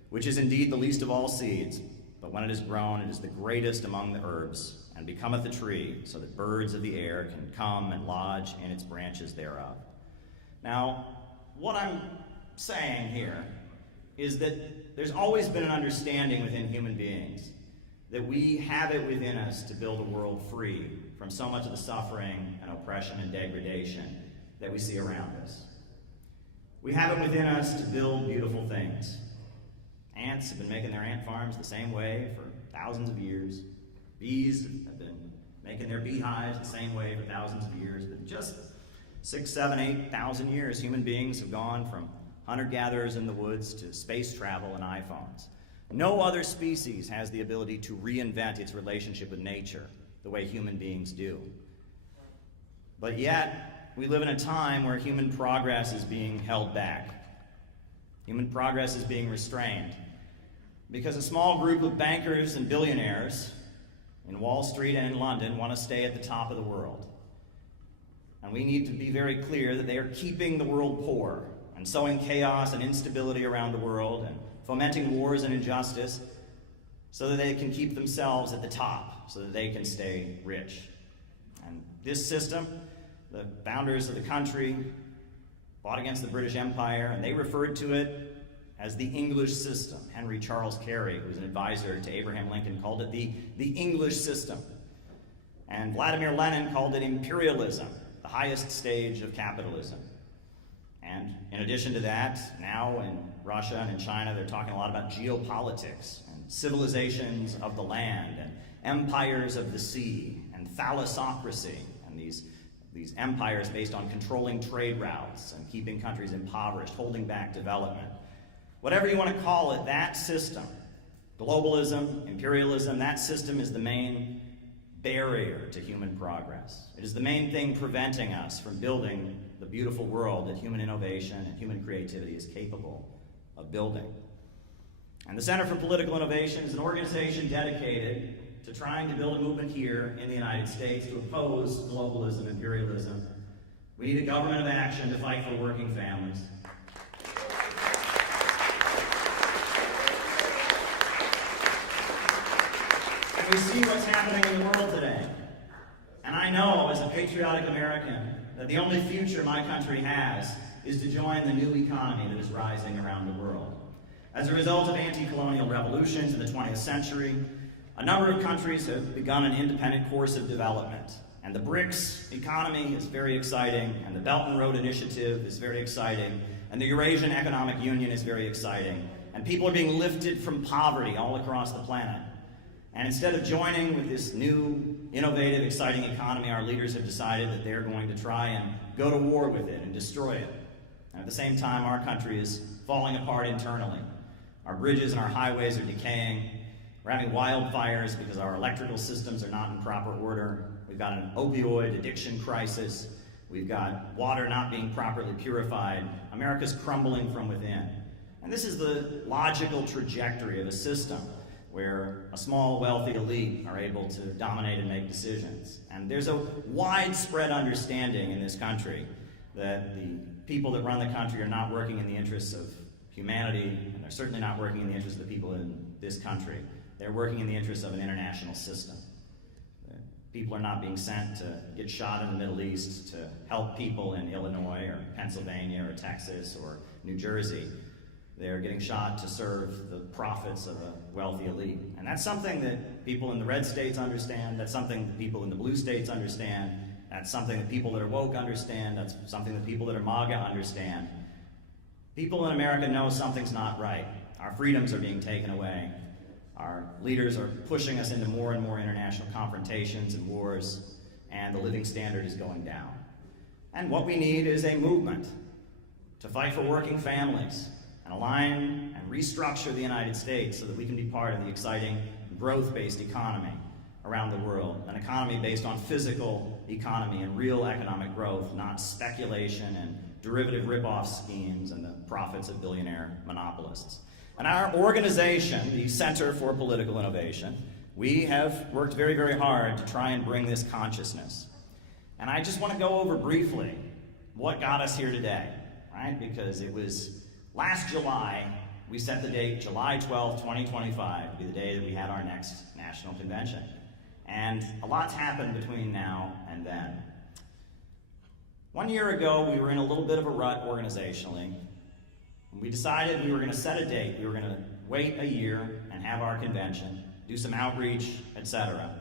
which is indeed the least of all seeds, but when it is grown, it is the greatest among the herbs, and becometh a tree, so that birds of the air can come and lodge in its branches thereof." Now, what I'm saying here is that there's always been an understanding within human beings that we have it within us to build a world free from so much of the suffering and oppression and degradation that we see around us. We have it within us to build beautiful things. Ants have been making their ant farms the same way for thousands of years. Bees have been making their beehives the same way for thousands of years. But just 6, 7, 8,000 years, human beings have gone from hunter-gatherers in the woods to space travel and iPhones. No other species has the ability to reinvent its relationship with nature the way human beings do. But yet, we live in a time where human progress is being held back. Human progress is being restrained because a small group of bankers and billionaires in Wall Street and in London want to stay at the top of the world. And we need to be very clear that they are keeping the world poor and sowing chaos and instability around the world and fomenting wars and injustice so that they can keep themselves at the top, so that they can stay rich. And this system, the founders of the country fought against the British Empire, and they referred to it as the English system. Henry Charles Carey, who was an advisor to Abraham Lincoln, called it the English system. And Vladimir Lenin called it imperialism, the highest stage of capitalism. And in addition to that, now in Russia and in China, they're talking a lot about geopolitics and civilizations of the land and empires of the sea and thalassocracy and these these empires based on controlling trade routes and keeping countries impoverished, holding back development. Whatever you want to call it, that system, globalism, imperialism, that system is the main barrier to human progress. It is the main thing preventing us from building the beautiful world that human innovation and human creativity is capable of building. And the Center for Political Innovation is an organization dedicated to trying to build a movement here in the United States to oppose globalism, imperialism. We need a government of action to fight for working families. And we see what's happening in the world today. And I know, as a patriotic American, that the only future my country has is to join the new economy that is rising around the world. As a result of anti-colonial revolutions in the 20th century, a number of countries have begun an independent course of development. And the BRICS economy is very exciting, and the Belt and Road Initiative is very exciting, and the Eurasian Economic Union is very exciting. And people are being lifted from poverty all across the planet. And instead of joining with this new, innovative, exciting economy, our leaders have decided that they're going to try and go to war with it and destroy it. And at the same time, our country is falling apart internally. Our bridges and our highways are decaying. We're having wildfires because our electrical systems are not in proper order. We've got an opioid addiction crisis. We've got water not being properly purified. America's crumbling from within. And this is the logical trajectory of a system where a small, wealthy elite are able to dominate and make decisions. And there's a widespread understanding in this country that the people that run the country are not working in the interests of humanity, and they're certainly not working in the interests of the people in this country. They're working in the interests of an international system. People are not being sent to get shot in the Middle East to help people in Illinois or Pennsylvania or Texas or New Jersey. They're getting shot to serve the profits of a wealthy elite. And that's something that people in the red states understand. That's something that people in the blue states understand. That's something that people that are woke understand. That's something that people that are MAGA understand. People in America know something's not right. Our freedoms are being taken away. Our leaders are pushing us into more and more international confrontations and wars, and the living standard is going down. And what we need is a movement to fight for working families and align and restructure the United States so that we can be part of the exciting growth-based economy around the world, an economy based on physical economy and real economic growth, not speculation and derivative rip-off schemes and the profits of billionaire monopolists. And our organization, the Center for Political Innovation, we have worked very, very hard to try and bring this consciousness. And I just want to go over briefly what got us here today, right? Because it was last July, we set the date, July 12th, 2025, to be the day that we had our next national convention. And a lot's happened between now and then. 1 year ago, we were in a little bit of a rut organizationally. We decided we were going to set a date. We were going to wait a year and have our convention, do some outreach, etc.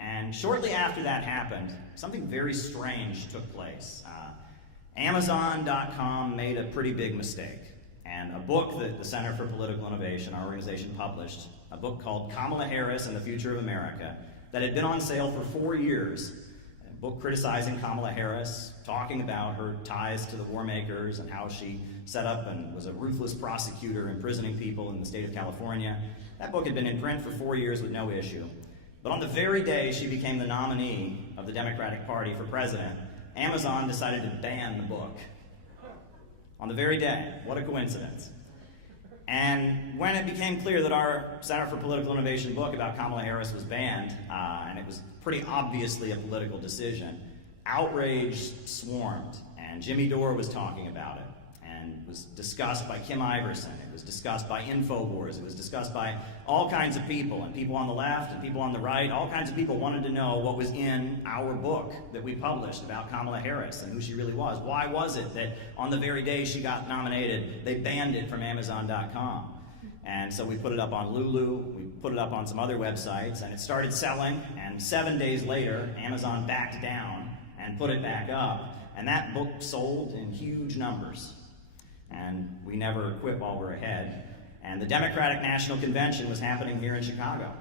And shortly after that happened, something very strange took place. Amazon.com made a pretty big mistake. And a book that the Center for Political Innovation, our organization, published, a book called Kamala Harris and the Future of America, that had been on sale for 4 years, a book criticizing Kamala Harris, talking about her ties to the war makers and how she set up and was a ruthless prosecutor imprisoning people in the state of California. That book had been in print for 4 years with no issue. But on the very day she became the nominee of the Democratic Party for president, Amazon decided to ban the book. On the very day. What a coincidence. And when it became clear that our Center for Political Innovation book about Kamala Harris was banned, and it was pretty obviously a political decision, outrage swarmed, and Jimmy Dore was talking about it, and was discussed by Kim Iverson, it was discussed by InfoWars, it was discussed by all kinds of people, and people on the left and people on the right. All kinds of people wanted to know what was in our book that we published about Kamala Harris and who she really was. Why was it that on the very day she got nominated, they banned it from Amazon.com? And so we put it up on Lulu, we put it up on some other websites, and it started selling, and 7 days later, Amazon backed down and put it back up, and that book sold in huge numbers. And we never quit while we're ahead. And the Democratic National Convention was happening here in Chicago.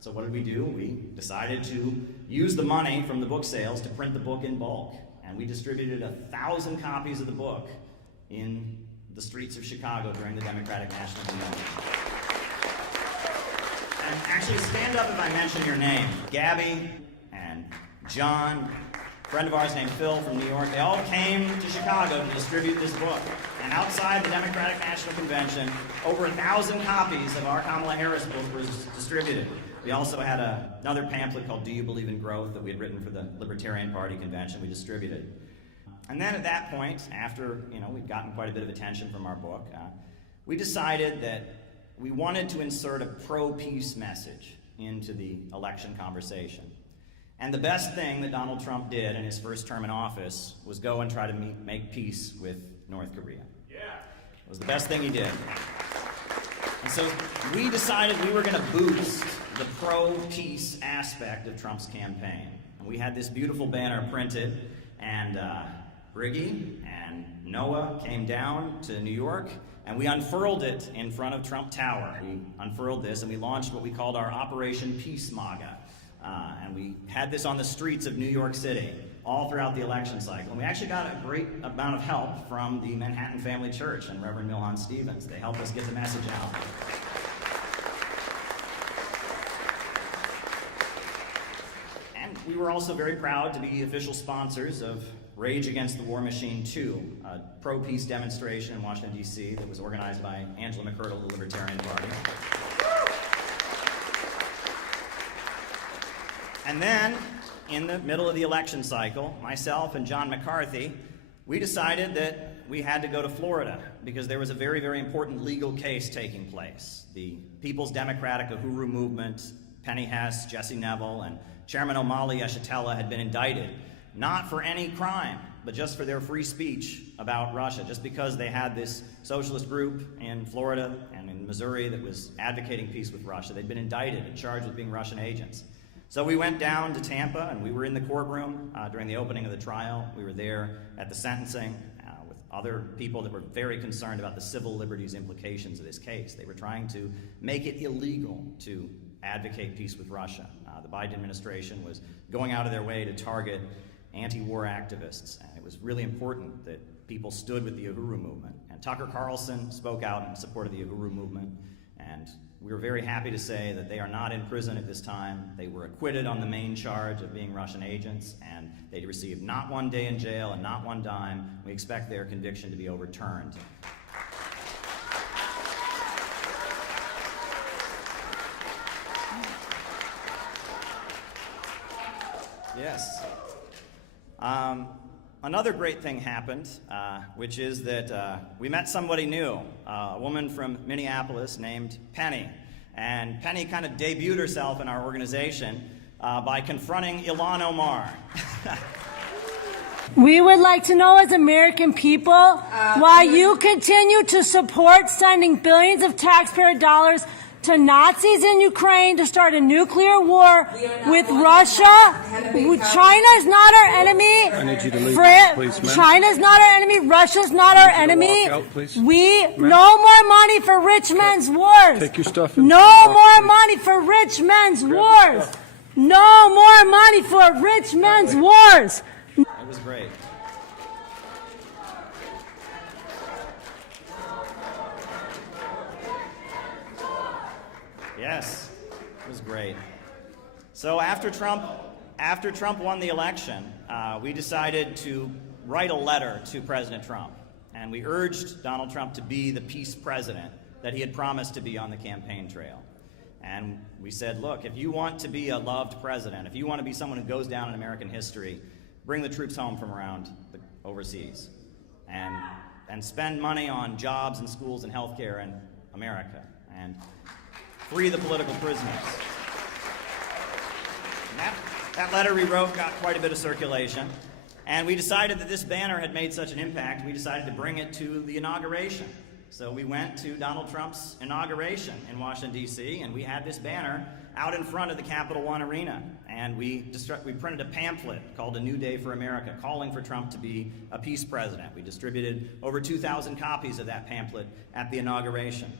So what did we do? We decided to use the money from the book sales to print the book in bulk. and we distributed 1,000 copies of the book in the streets of Chicago during the Democratic National Convention. And actually, stand up if I mention your name. Gabby and John, a friend of ours named Phil from New York, they all came to Chicago to distribute this book. And outside the Democratic National Convention, over 1,000 copies of our Kamala Harris book was distributed. We also had another pamphlet called Do You Believe in Growth that we had written for the Libertarian Party convention we distributed. And then at that point, after we'd gotten quite a bit of attention from our book, we decided that we wanted to insert a pro-peace message into the election conversation. And the best thing that Donald Trump did in his first term in office was go and try to make peace with North Korea. Yeah. It was the best thing he did. And so we decided we were going to boost the pro-peace aspect of Trump's campaign. And we had this beautiful banner printed, and Briggy and Noah came down to New York, and we unfurled it in front of Trump Tower. We unfurled this, and we launched what we called our Operation Peace MAGA. And we had this on the streets of New York City all throughout the election cycle. And we actually got a great amount of help from the Manhattan Family Church and Reverend Milhan Stevens. They helped us get the message out. And we were also very proud to be official sponsors of Rage Against the War Machine 2, a pro-peace demonstration in Washington, D.C. that was organized by Angela McCurdle of the Libertarian Party. And then, in the middle of the election cycle, myself and John McCarthy, we decided that we had to go to Florida because there was a very, very important legal case taking place. The People's Democratic Uhuru Movement, Penny Hess, Jesse Neville, and Chairman Omali Yeshitela had been indicted, not for any crime, but just for their free speech about Russia, just because they had this socialist group in Florida and in Missouri that was advocating peace with Russia. They'd been indicted and charged with being Russian agents. So we went down to Tampa, and we were in the courtroom during the opening of the trial. We were there at the sentencing with other people that were very concerned about the civil liberties implications of this case. They were trying to make it illegal to advocate peace with Russia. The Biden administration was going out of their way to target anti-war activists, and it was really important that people stood with the Uhuru movement. And Tucker Carlson spoke out in support of the Uhuru movement, and we were very happy to say that they are not in prison at this time. They were acquitted on the main charge of being Russian agents, and they received not one day in jail and not one dime. We expect their conviction to be overturned. Yes. Another great thing happened, which is that we met somebody new, a woman from Minneapolis named Penny. And Penny kind of debuted herself in our organization by confronting Ilhan Omar. We would like to know, as American people, why you continue to support sending billions of taxpayer dollars to Nazis in Ukraine to start a nuclear war with Russia. China is not our enemy. I need you to leave, please, ma'am. China is not our enemy. Russia's not our enemy. No more money for rich men's wars. Take your stuff. No more money for rich men's wars. No more money for rich men's wars. It was great. Yes, it was great. So after Trump won the election, we decided to write a letter to President Trump, and we urged Donald Trump to be the peace president that he had promised to be on the campaign trail. And we said, look, if you want to be a loved president, if you want to be someone who goes down in American history, bring the troops home from around overseas, and spend money on jobs and schools and healthcare in America, and free the political prisoners. And that letter we wrote got quite a bit of circulation, and we decided that this banner had made such an impact, we decided to bring it to the inauguration. So we went to Donald Trump's inauguration in Washington, D.C., and we had this banner out in front of the Capital One Arena, and we printed a pamphlet called A New Day for America, calling for Trump to be a peace president. We distributed over 2,000 copies of that pamphlet at the inauguration.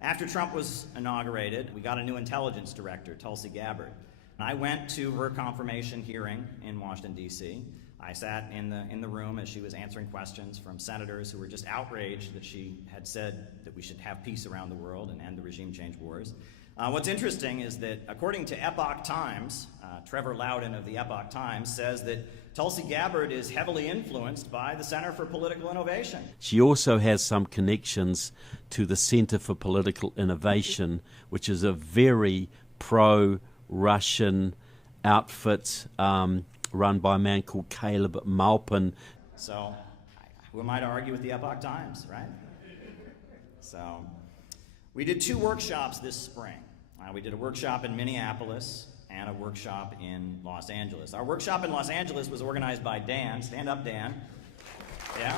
After Trump was inaugurated, we got a new intelligence director, Tulsi Gabbard. And I went to her confirmation hearing in Washington, D.C. I sat in the room as she was answering questions from senators who were just outraged that she had said that we should have peace around the world and end the regime change wars. What's interesting is that according to Epoch Times, Trevor Loudon of the Epoch Times says that Tulsi Gabbard is heavily influenced by the Center for Political Innovation. She also has some connections to the Center for Political Innovation, which is a very pro-Russian outfit run by a man called Caleb Maupin. So, who am I to argue with the Epoch Times, right? So, we did 2 workshops this spring. We did a workshop in Minneapolis and a workshop in Los Angeles. Our workshop in Los Angeles was organized by Dan. Stand up, Dan. Yeah.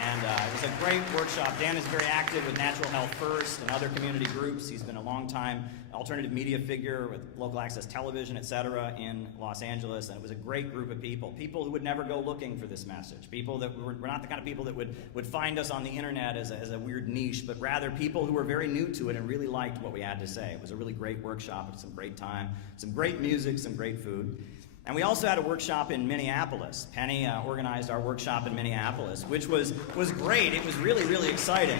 And it was a great workshop. Dan is very active with Natural Health First and other community groups. He's been a long-time alternative media figure with local access television, etc., in Los Angeles, and it was a great group of people who would never go looking for this message, people that were not the kind of people that would find us on the internet as a weird niche, but rather people who were very new to it and really liked what we had to say. It was a really great workshop. It was some great time, some great music, some great food. And we also had a workshop in Minneapolis. Penny organized our workshop in Minneapolis, which was great. It was really, really exciting.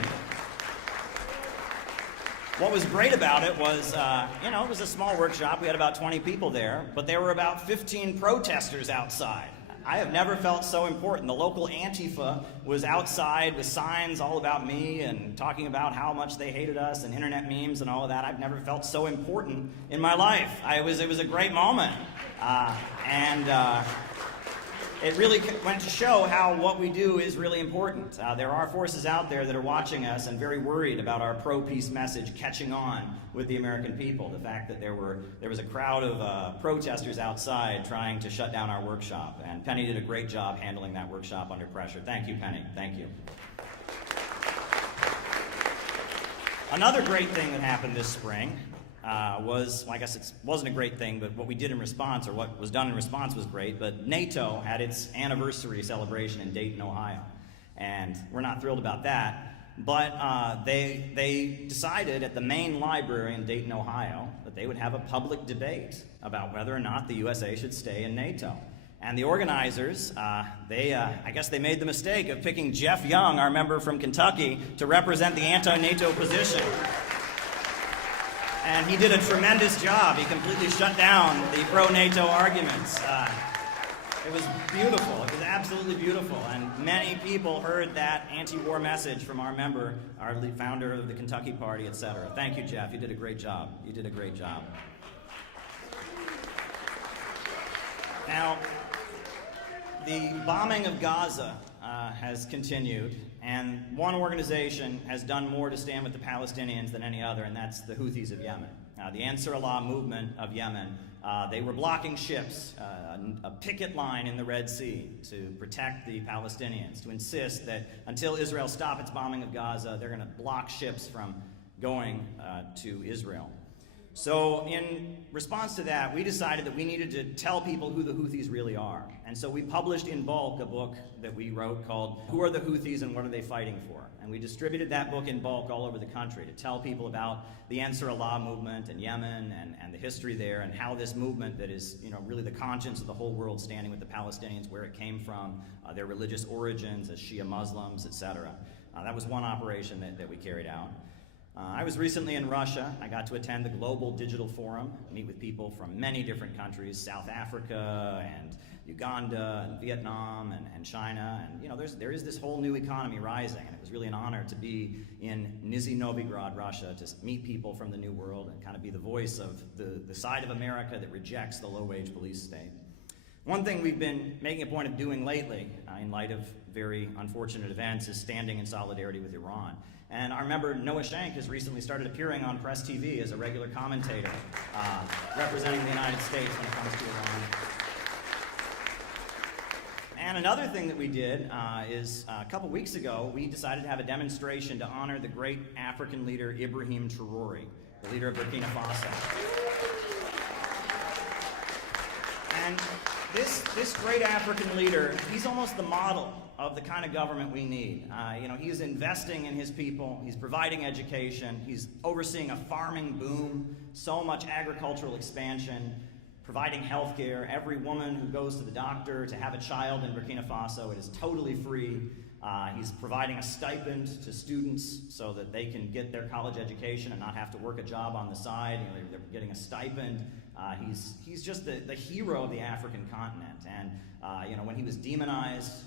What was great about it was, it was a small workshop. We had about 20 people there, but there were about 15 protesters outside. I have never felt so important. The local Antifa was outside with signs all about me and talking about how much they hated us and internet memes and all of that. I've never felt so important in my life. It was a great moment. It really went to show how what we do is really important. There are forces out there that are watching us and very worried about our pro-peace message catching on with the American people. The fact that there was a crowd of protesters outside trying to shut down our workshop. And Penny did a great job handling that workshop under pressure. Thank you, Penny. Thank you. Another great thing that happened this spring was, well, I guess it wasn't a great thing, but what we did in response, or what was done in response was great, but NATO had its anniversary celebration in Dayton, Ohio. And we're not thrilled about that, but they decided at the main library in Dayton, Ohio, that they would have a public debate about whether or not the USA should stay in NATO. And the organizers, I guess they made the mistake of picking Jeff Young, our member from Kentucky, to represent the anti-NATO position. And he did a tremendous job. He completely shut down the pro-NATO arguments. It was beautiful. It was absolutely beautiful. And many people heard that anti-war message from our member, our lead founder of the Kentucky Party, etc. Thank you, Jeff. You did a great job. You did a great job. Now, the bombing of Gaza has continued, and one organization has done more to stand with the Palestinians than any other, and that's the Houthis of Yemen. The Ansar Allah movement of Yemen, they were blocking ships, a picket line in the Red Sea to protect the Palestinians, to insist that until Israel stops its bombing of Gaza, they're going to block ships from going to Israel. So in response to that, we decided that we needed to tell people who the Houthis really are. And so we published in bulk a book that we wrote called Who Are the Houthis and What Are They Fighting For? And we distributed that book in bulk all over the country to tell people about the Ansar Allah movement in Yemen and the history there, and how this movement that is really the conscience of the whole world standing with the Palestinians, where it came from, their religious origins as Shia Muslims, etc. That was one operation that we carried out. I was recently in Russia. I got to attend the Global Digital Forum, meet with people from many different countries, South Africa and Uganda and Vietnam and China. And there is this whole new economy rising, and it was really an honor to be in Nizhny Novgorod, Russia, to meet people from the New World and kind of be the voice of the side of America that rejects the low-wage police state. One thing we've been making a point of doing lately, in light of very unfortunate events, is standing in solidarity with Iran. And our member Noah Shank has recently started appearing on Press TV as a regular commentator, representing the United States when it comes to Iran. And another thing that we did is a couple weeks ago, we decided to have a demonstration to honor the great African leader Ibrahim Traoré, the leader of Burkina Faso. And this great African leader, he's almost the model of the kind of government we need. He's investing in his people, he's providing education, he's overseeing a farming boom, so much agricultural expansion. providing health care. Every woman who goes to the doctor to have a child in Burkina Faso, it is totally free. He's providing a stipend to students so that they can get their college education and not have to work a job on the side. You know, they're getting a stipend. He's just the hero of the African continent. And you know, when he was demonized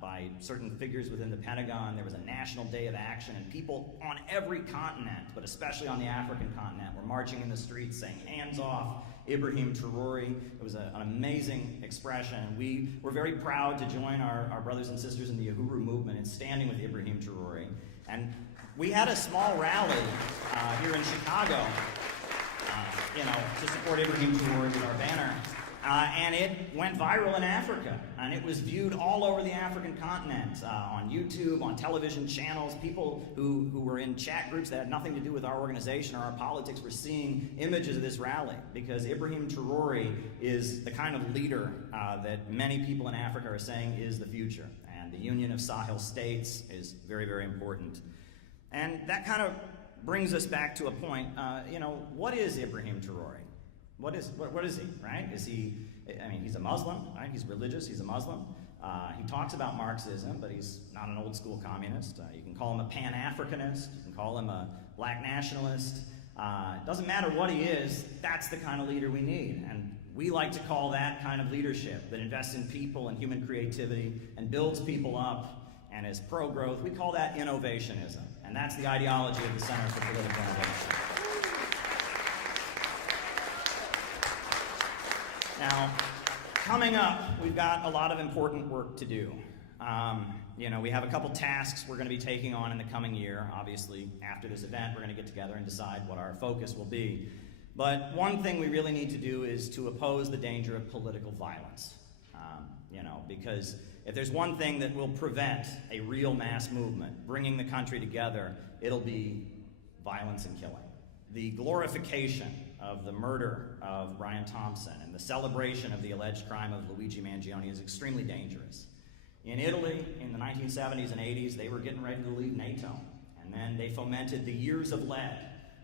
by certain figures within the Pentagon, there was a national day of action, and people on every continent, but especially on the African continent, were marching in the streets saying, "Hands off Ibrahim Traore." It was an amazing expression, and we were very proud to join our brothers and sisters in the Uhuru movement in standing with Ibrahim Traore. And we had a small rally here in Chicago, you know, to support Ibrahim Traore with our banner. And it went viral in Africa, and it was viewed all over the African continent, on YouTube, on television channels. People who were in chat groups that had nothing to do with our organization or our politics were seeing images of this rally, because Ibrahim Traore is the kind of leader that many people in Africa are saying is the future. And the Union of Sahel States is very, very important. And that kind of brings us back to a point, you know, what is Ibrahim Traore? What is he, right? Is he, I mean, he's a Muslim, right? He's religious, he's a Muslim. He talks about Marxism, but he's not an old school communist. You can call him a Pan-Africanist, you can call him a black nationalist. It doesn't matter what he is, that's the kind of leader we need. And we like to call that kind of leadership that invests in people and human creativity and builds people up and is pro-growth. We call that innovationism. And that's the ideology of the Center for Political Innovation. Now, coming up, we've got a lot of important work to do. You know, we have a couple tasks we're going to be taking on in the coming year. Obviously, after this event, we're going to get together and decide what our focus will be. But one thing we really need to do is to oppose the danger of political violence. You know, because if there's one thing that will prevent a real mass movement, bringing the country together, it'll be violence and killing. The glorification of the murder of Brian Thompson and the celebration of the alleged crime of Luigi Mangione is extremely dangerous. In Italy, in the 1970s and 80s, they were getting ready to leave NATO, and then they fomented the years of lead.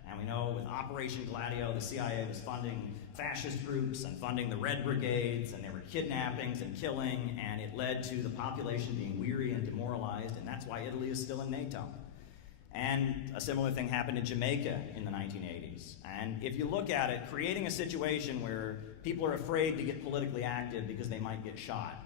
And we know with Operation Gladio, the CIA was funding fascist groups and funding the Red Brigades, and there were kidnappings and killing, and it led to the population being weary and demoralized, and that's why Italy is still in NATO. And a similar thing happened in Jamaica in the 1980s. And if you look at it, creating a situation where people are afraid to get politically active because they might get shot,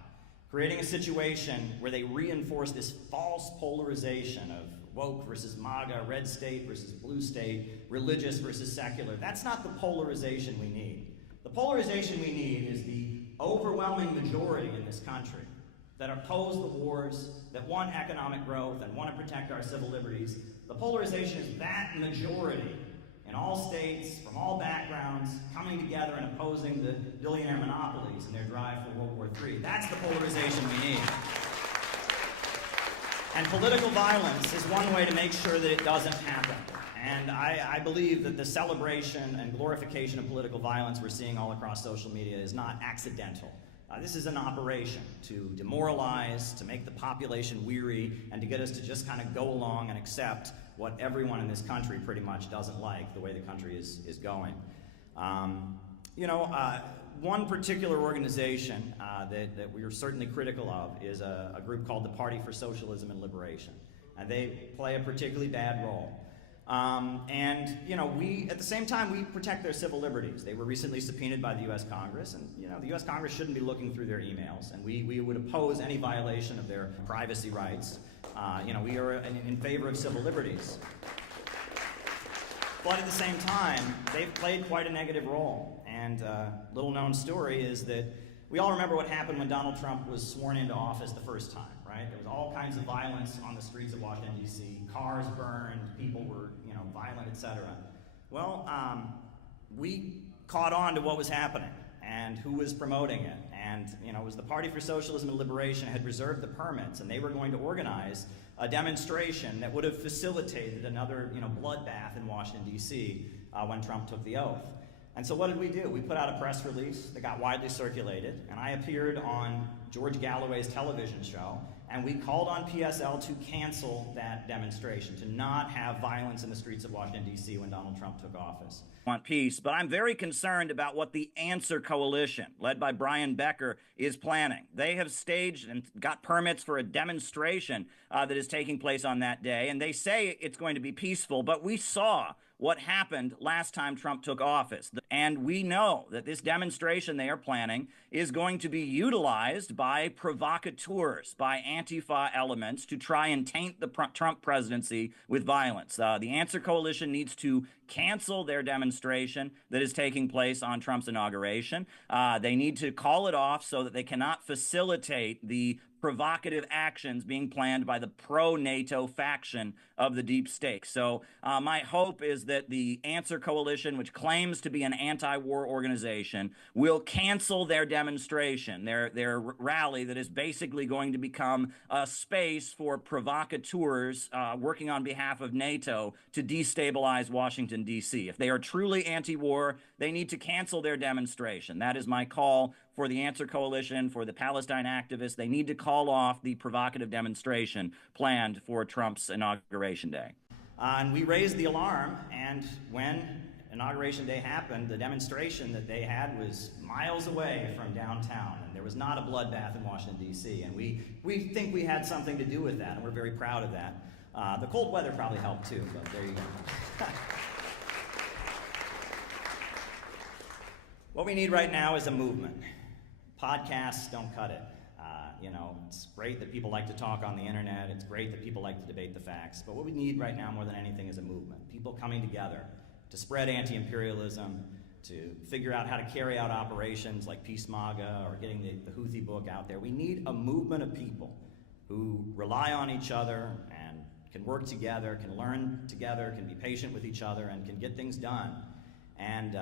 creating a situation where they reinforce this false polarization of woke versus MAGA, red state versus blue state, religious versus secular, that's not the polarization we need. The polarization we need is the overwhelming majority in this country that oppose the wars, that want economic growth, and want to protect our civil liberties. The polarization is that majority in all states, from all backgrounds, coming together and opposing the billionaire monopolies in their drive for World War III. That's the polarization we need. And political violence is one way to make sure that it doesn't happen. And I believe that the celebration and glorification of political violence we're seeing all across social media is not accidental. This is an operation to demoralize, to make the population weary, and to get us to just kind of go along and accept what everyone in this country pretty much doesn't like, the way the country is going. You know, one particular organization that we are certainly critical of is a group called the Party for Socialism and Liberation. And they play a particularly bad role. And, you know, at the same time, we protect their civil liberties. They were recently subpoenaed by the U.S. Congress, and, you know, the U.S. Congress shouldn't be looking through their emails, and we would oppose any violation of their privacy rights. You know, we are in favor of civil liberties. But at the same time, they've played quite a negative role. And little known story is that we all remember what happened when Donald Trump was sworn into office the first time, right? There was all kinds of violence on the streets of Washington, D.C. Cars burned, people were, you know, violent, etc. Well, we caught on to what was happening and who was promoting it. And, you know, it was the Party for Socialism and Liberation had reserved the permits, and they were going to organize a demonstration that would have facilitated another, you know, bloodbath in Washington, D.C. When Trump took the oath. And so what did we do? We put out a press release that got widely circulated, and I appeared on George Galloway's television show, And we called on PSL to cancel that demonstration, to not have violence in the streets of Washington, D.C. when Donald Trump took office. Want peace, but I'm very concerned about what the Answer Coalition, led by Brian Becker, is planning. They have staged and got permits for a demonstration that is taking place on that day, and they say it's going to be peaceful, but we saw what happened last time Trump took office. And we know that this demonstration they are planning is going to be utilized by provocateurs, by Antifa elements to try and taint the Trump presidency with violence. The Answer Coalition needs to cancel their demonstration that is taking place on Trump's inauguration. They need to call it off so that they cannot facilitate the provocative actions being planned by the pro-NATO faction of the deep state. So my hope is that the Answer Coalition, which claims to be an anti-war organization, will cancel their demonstration, their rally that is basically going to become a space for provocateurs working on behalf of NATO to destabilize Washington, D.C. If they are truly anti-war, they need to cancel their demonstration. That is my call for the Answer Coalition, for the Palestine activists. They need to call off the provocative demonstration planned for Trump's Inauguration Day. And we raised the alarm, and when Inauguration Day happened, the demonstration that they had was miles away from downtown, and there was not a bloodbath in Washington, D.C., and we think we had something to do with that, and we're very proud of that. The cold weather probably helped too, but there you go. What we need right now is a movement. Podcasts don't cut it. You know, it's great that people like to talk on the internet. It's great that people like to debate the facts. But what we need right now more than anything is a movement. People coming together to spread anti-imperialism, to figure out how to carry out operations like Peace MAGA or getting the Houthi book out there. We need a movement of people who rely on each other and can work together, can learn together, can be patient with each other, and can get things done. And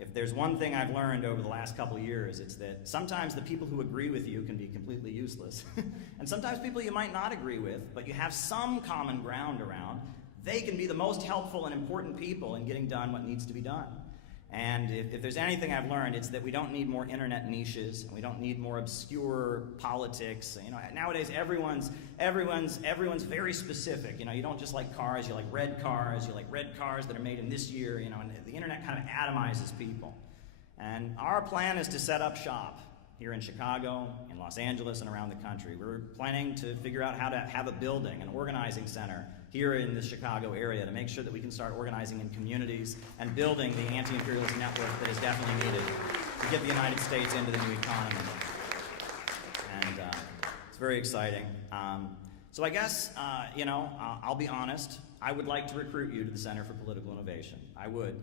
if there's one thing I've learned over the last couple of years, it's that sometimes the people who agree with you can be completely useless. And sometimes people you might not agree with, but you have some common ground around, they can be the most helpful and important people in getting done what needs to be done. And if there's anything I've learned, it's that we don't need more internet niches, and we don't need more obscure politics. You know, nowadays everyone's very specific. You know, you don't just like cars, you like red cars, you like red cars that are made in this year, you know, and the internet kind of atomizes people. And our plan is to set up shop here in Chicago, in Los Angeles, and around the country. We're planning to figure out how to have a building, an organizing center here in the Chicago area to make sure that we can start organizing in communities and building the anti-imperialist network that is definitely needed to get the United States into the new economy. And it's very exciting. So I guess, you know, I'll be honest, I would like to recruit you to the Center for Political Innovation. I would.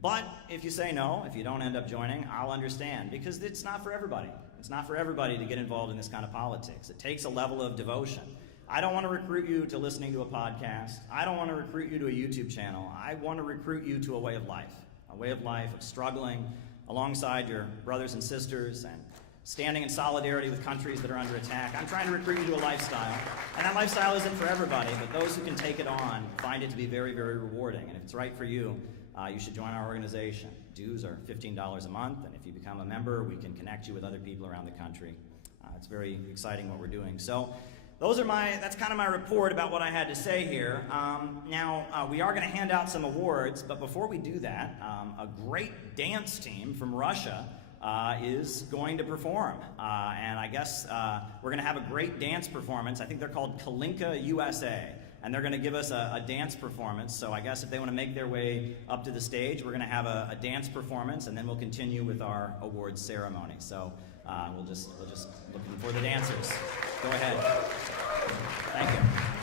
But if you say no, if you don't end up joining, I'll understand, because it's not for everybody. It's not for everybody to get involved in this kind of politics. It takes a level of devotion. I don't want to recruit you to listening to a podcast. I don't want to recruit you to a YouTube channel. I want to recruit you to a way of life of struggling alongside your brothers and sisters and standing in solidarity with countries that are under attack. I'm trying to recruit you to a lifestyle, and that lifestyle isn't for everybody, but those who can take it on find it to be very, very rewarding. And if it's right for you, you should join our organization. Dues are $15 a month, and if you become a member, we can connect you with other people around the country. It's very exciting what we're doing. So that's kind of my report about what I had to say here. Now, we are going to hand out some awards, but before we do that, a great dance team from Russia is going to perform. And I guess we're going to have a great dance performance. I think they're called Kalinka USA. And they're going to give us a dance performance. So I guess if they want to make their way up to the stage, we're going to have a dance performance, and then we'll continue with our awards ceremony. So we'll just looking for the dancers. Go ahead. Thank you.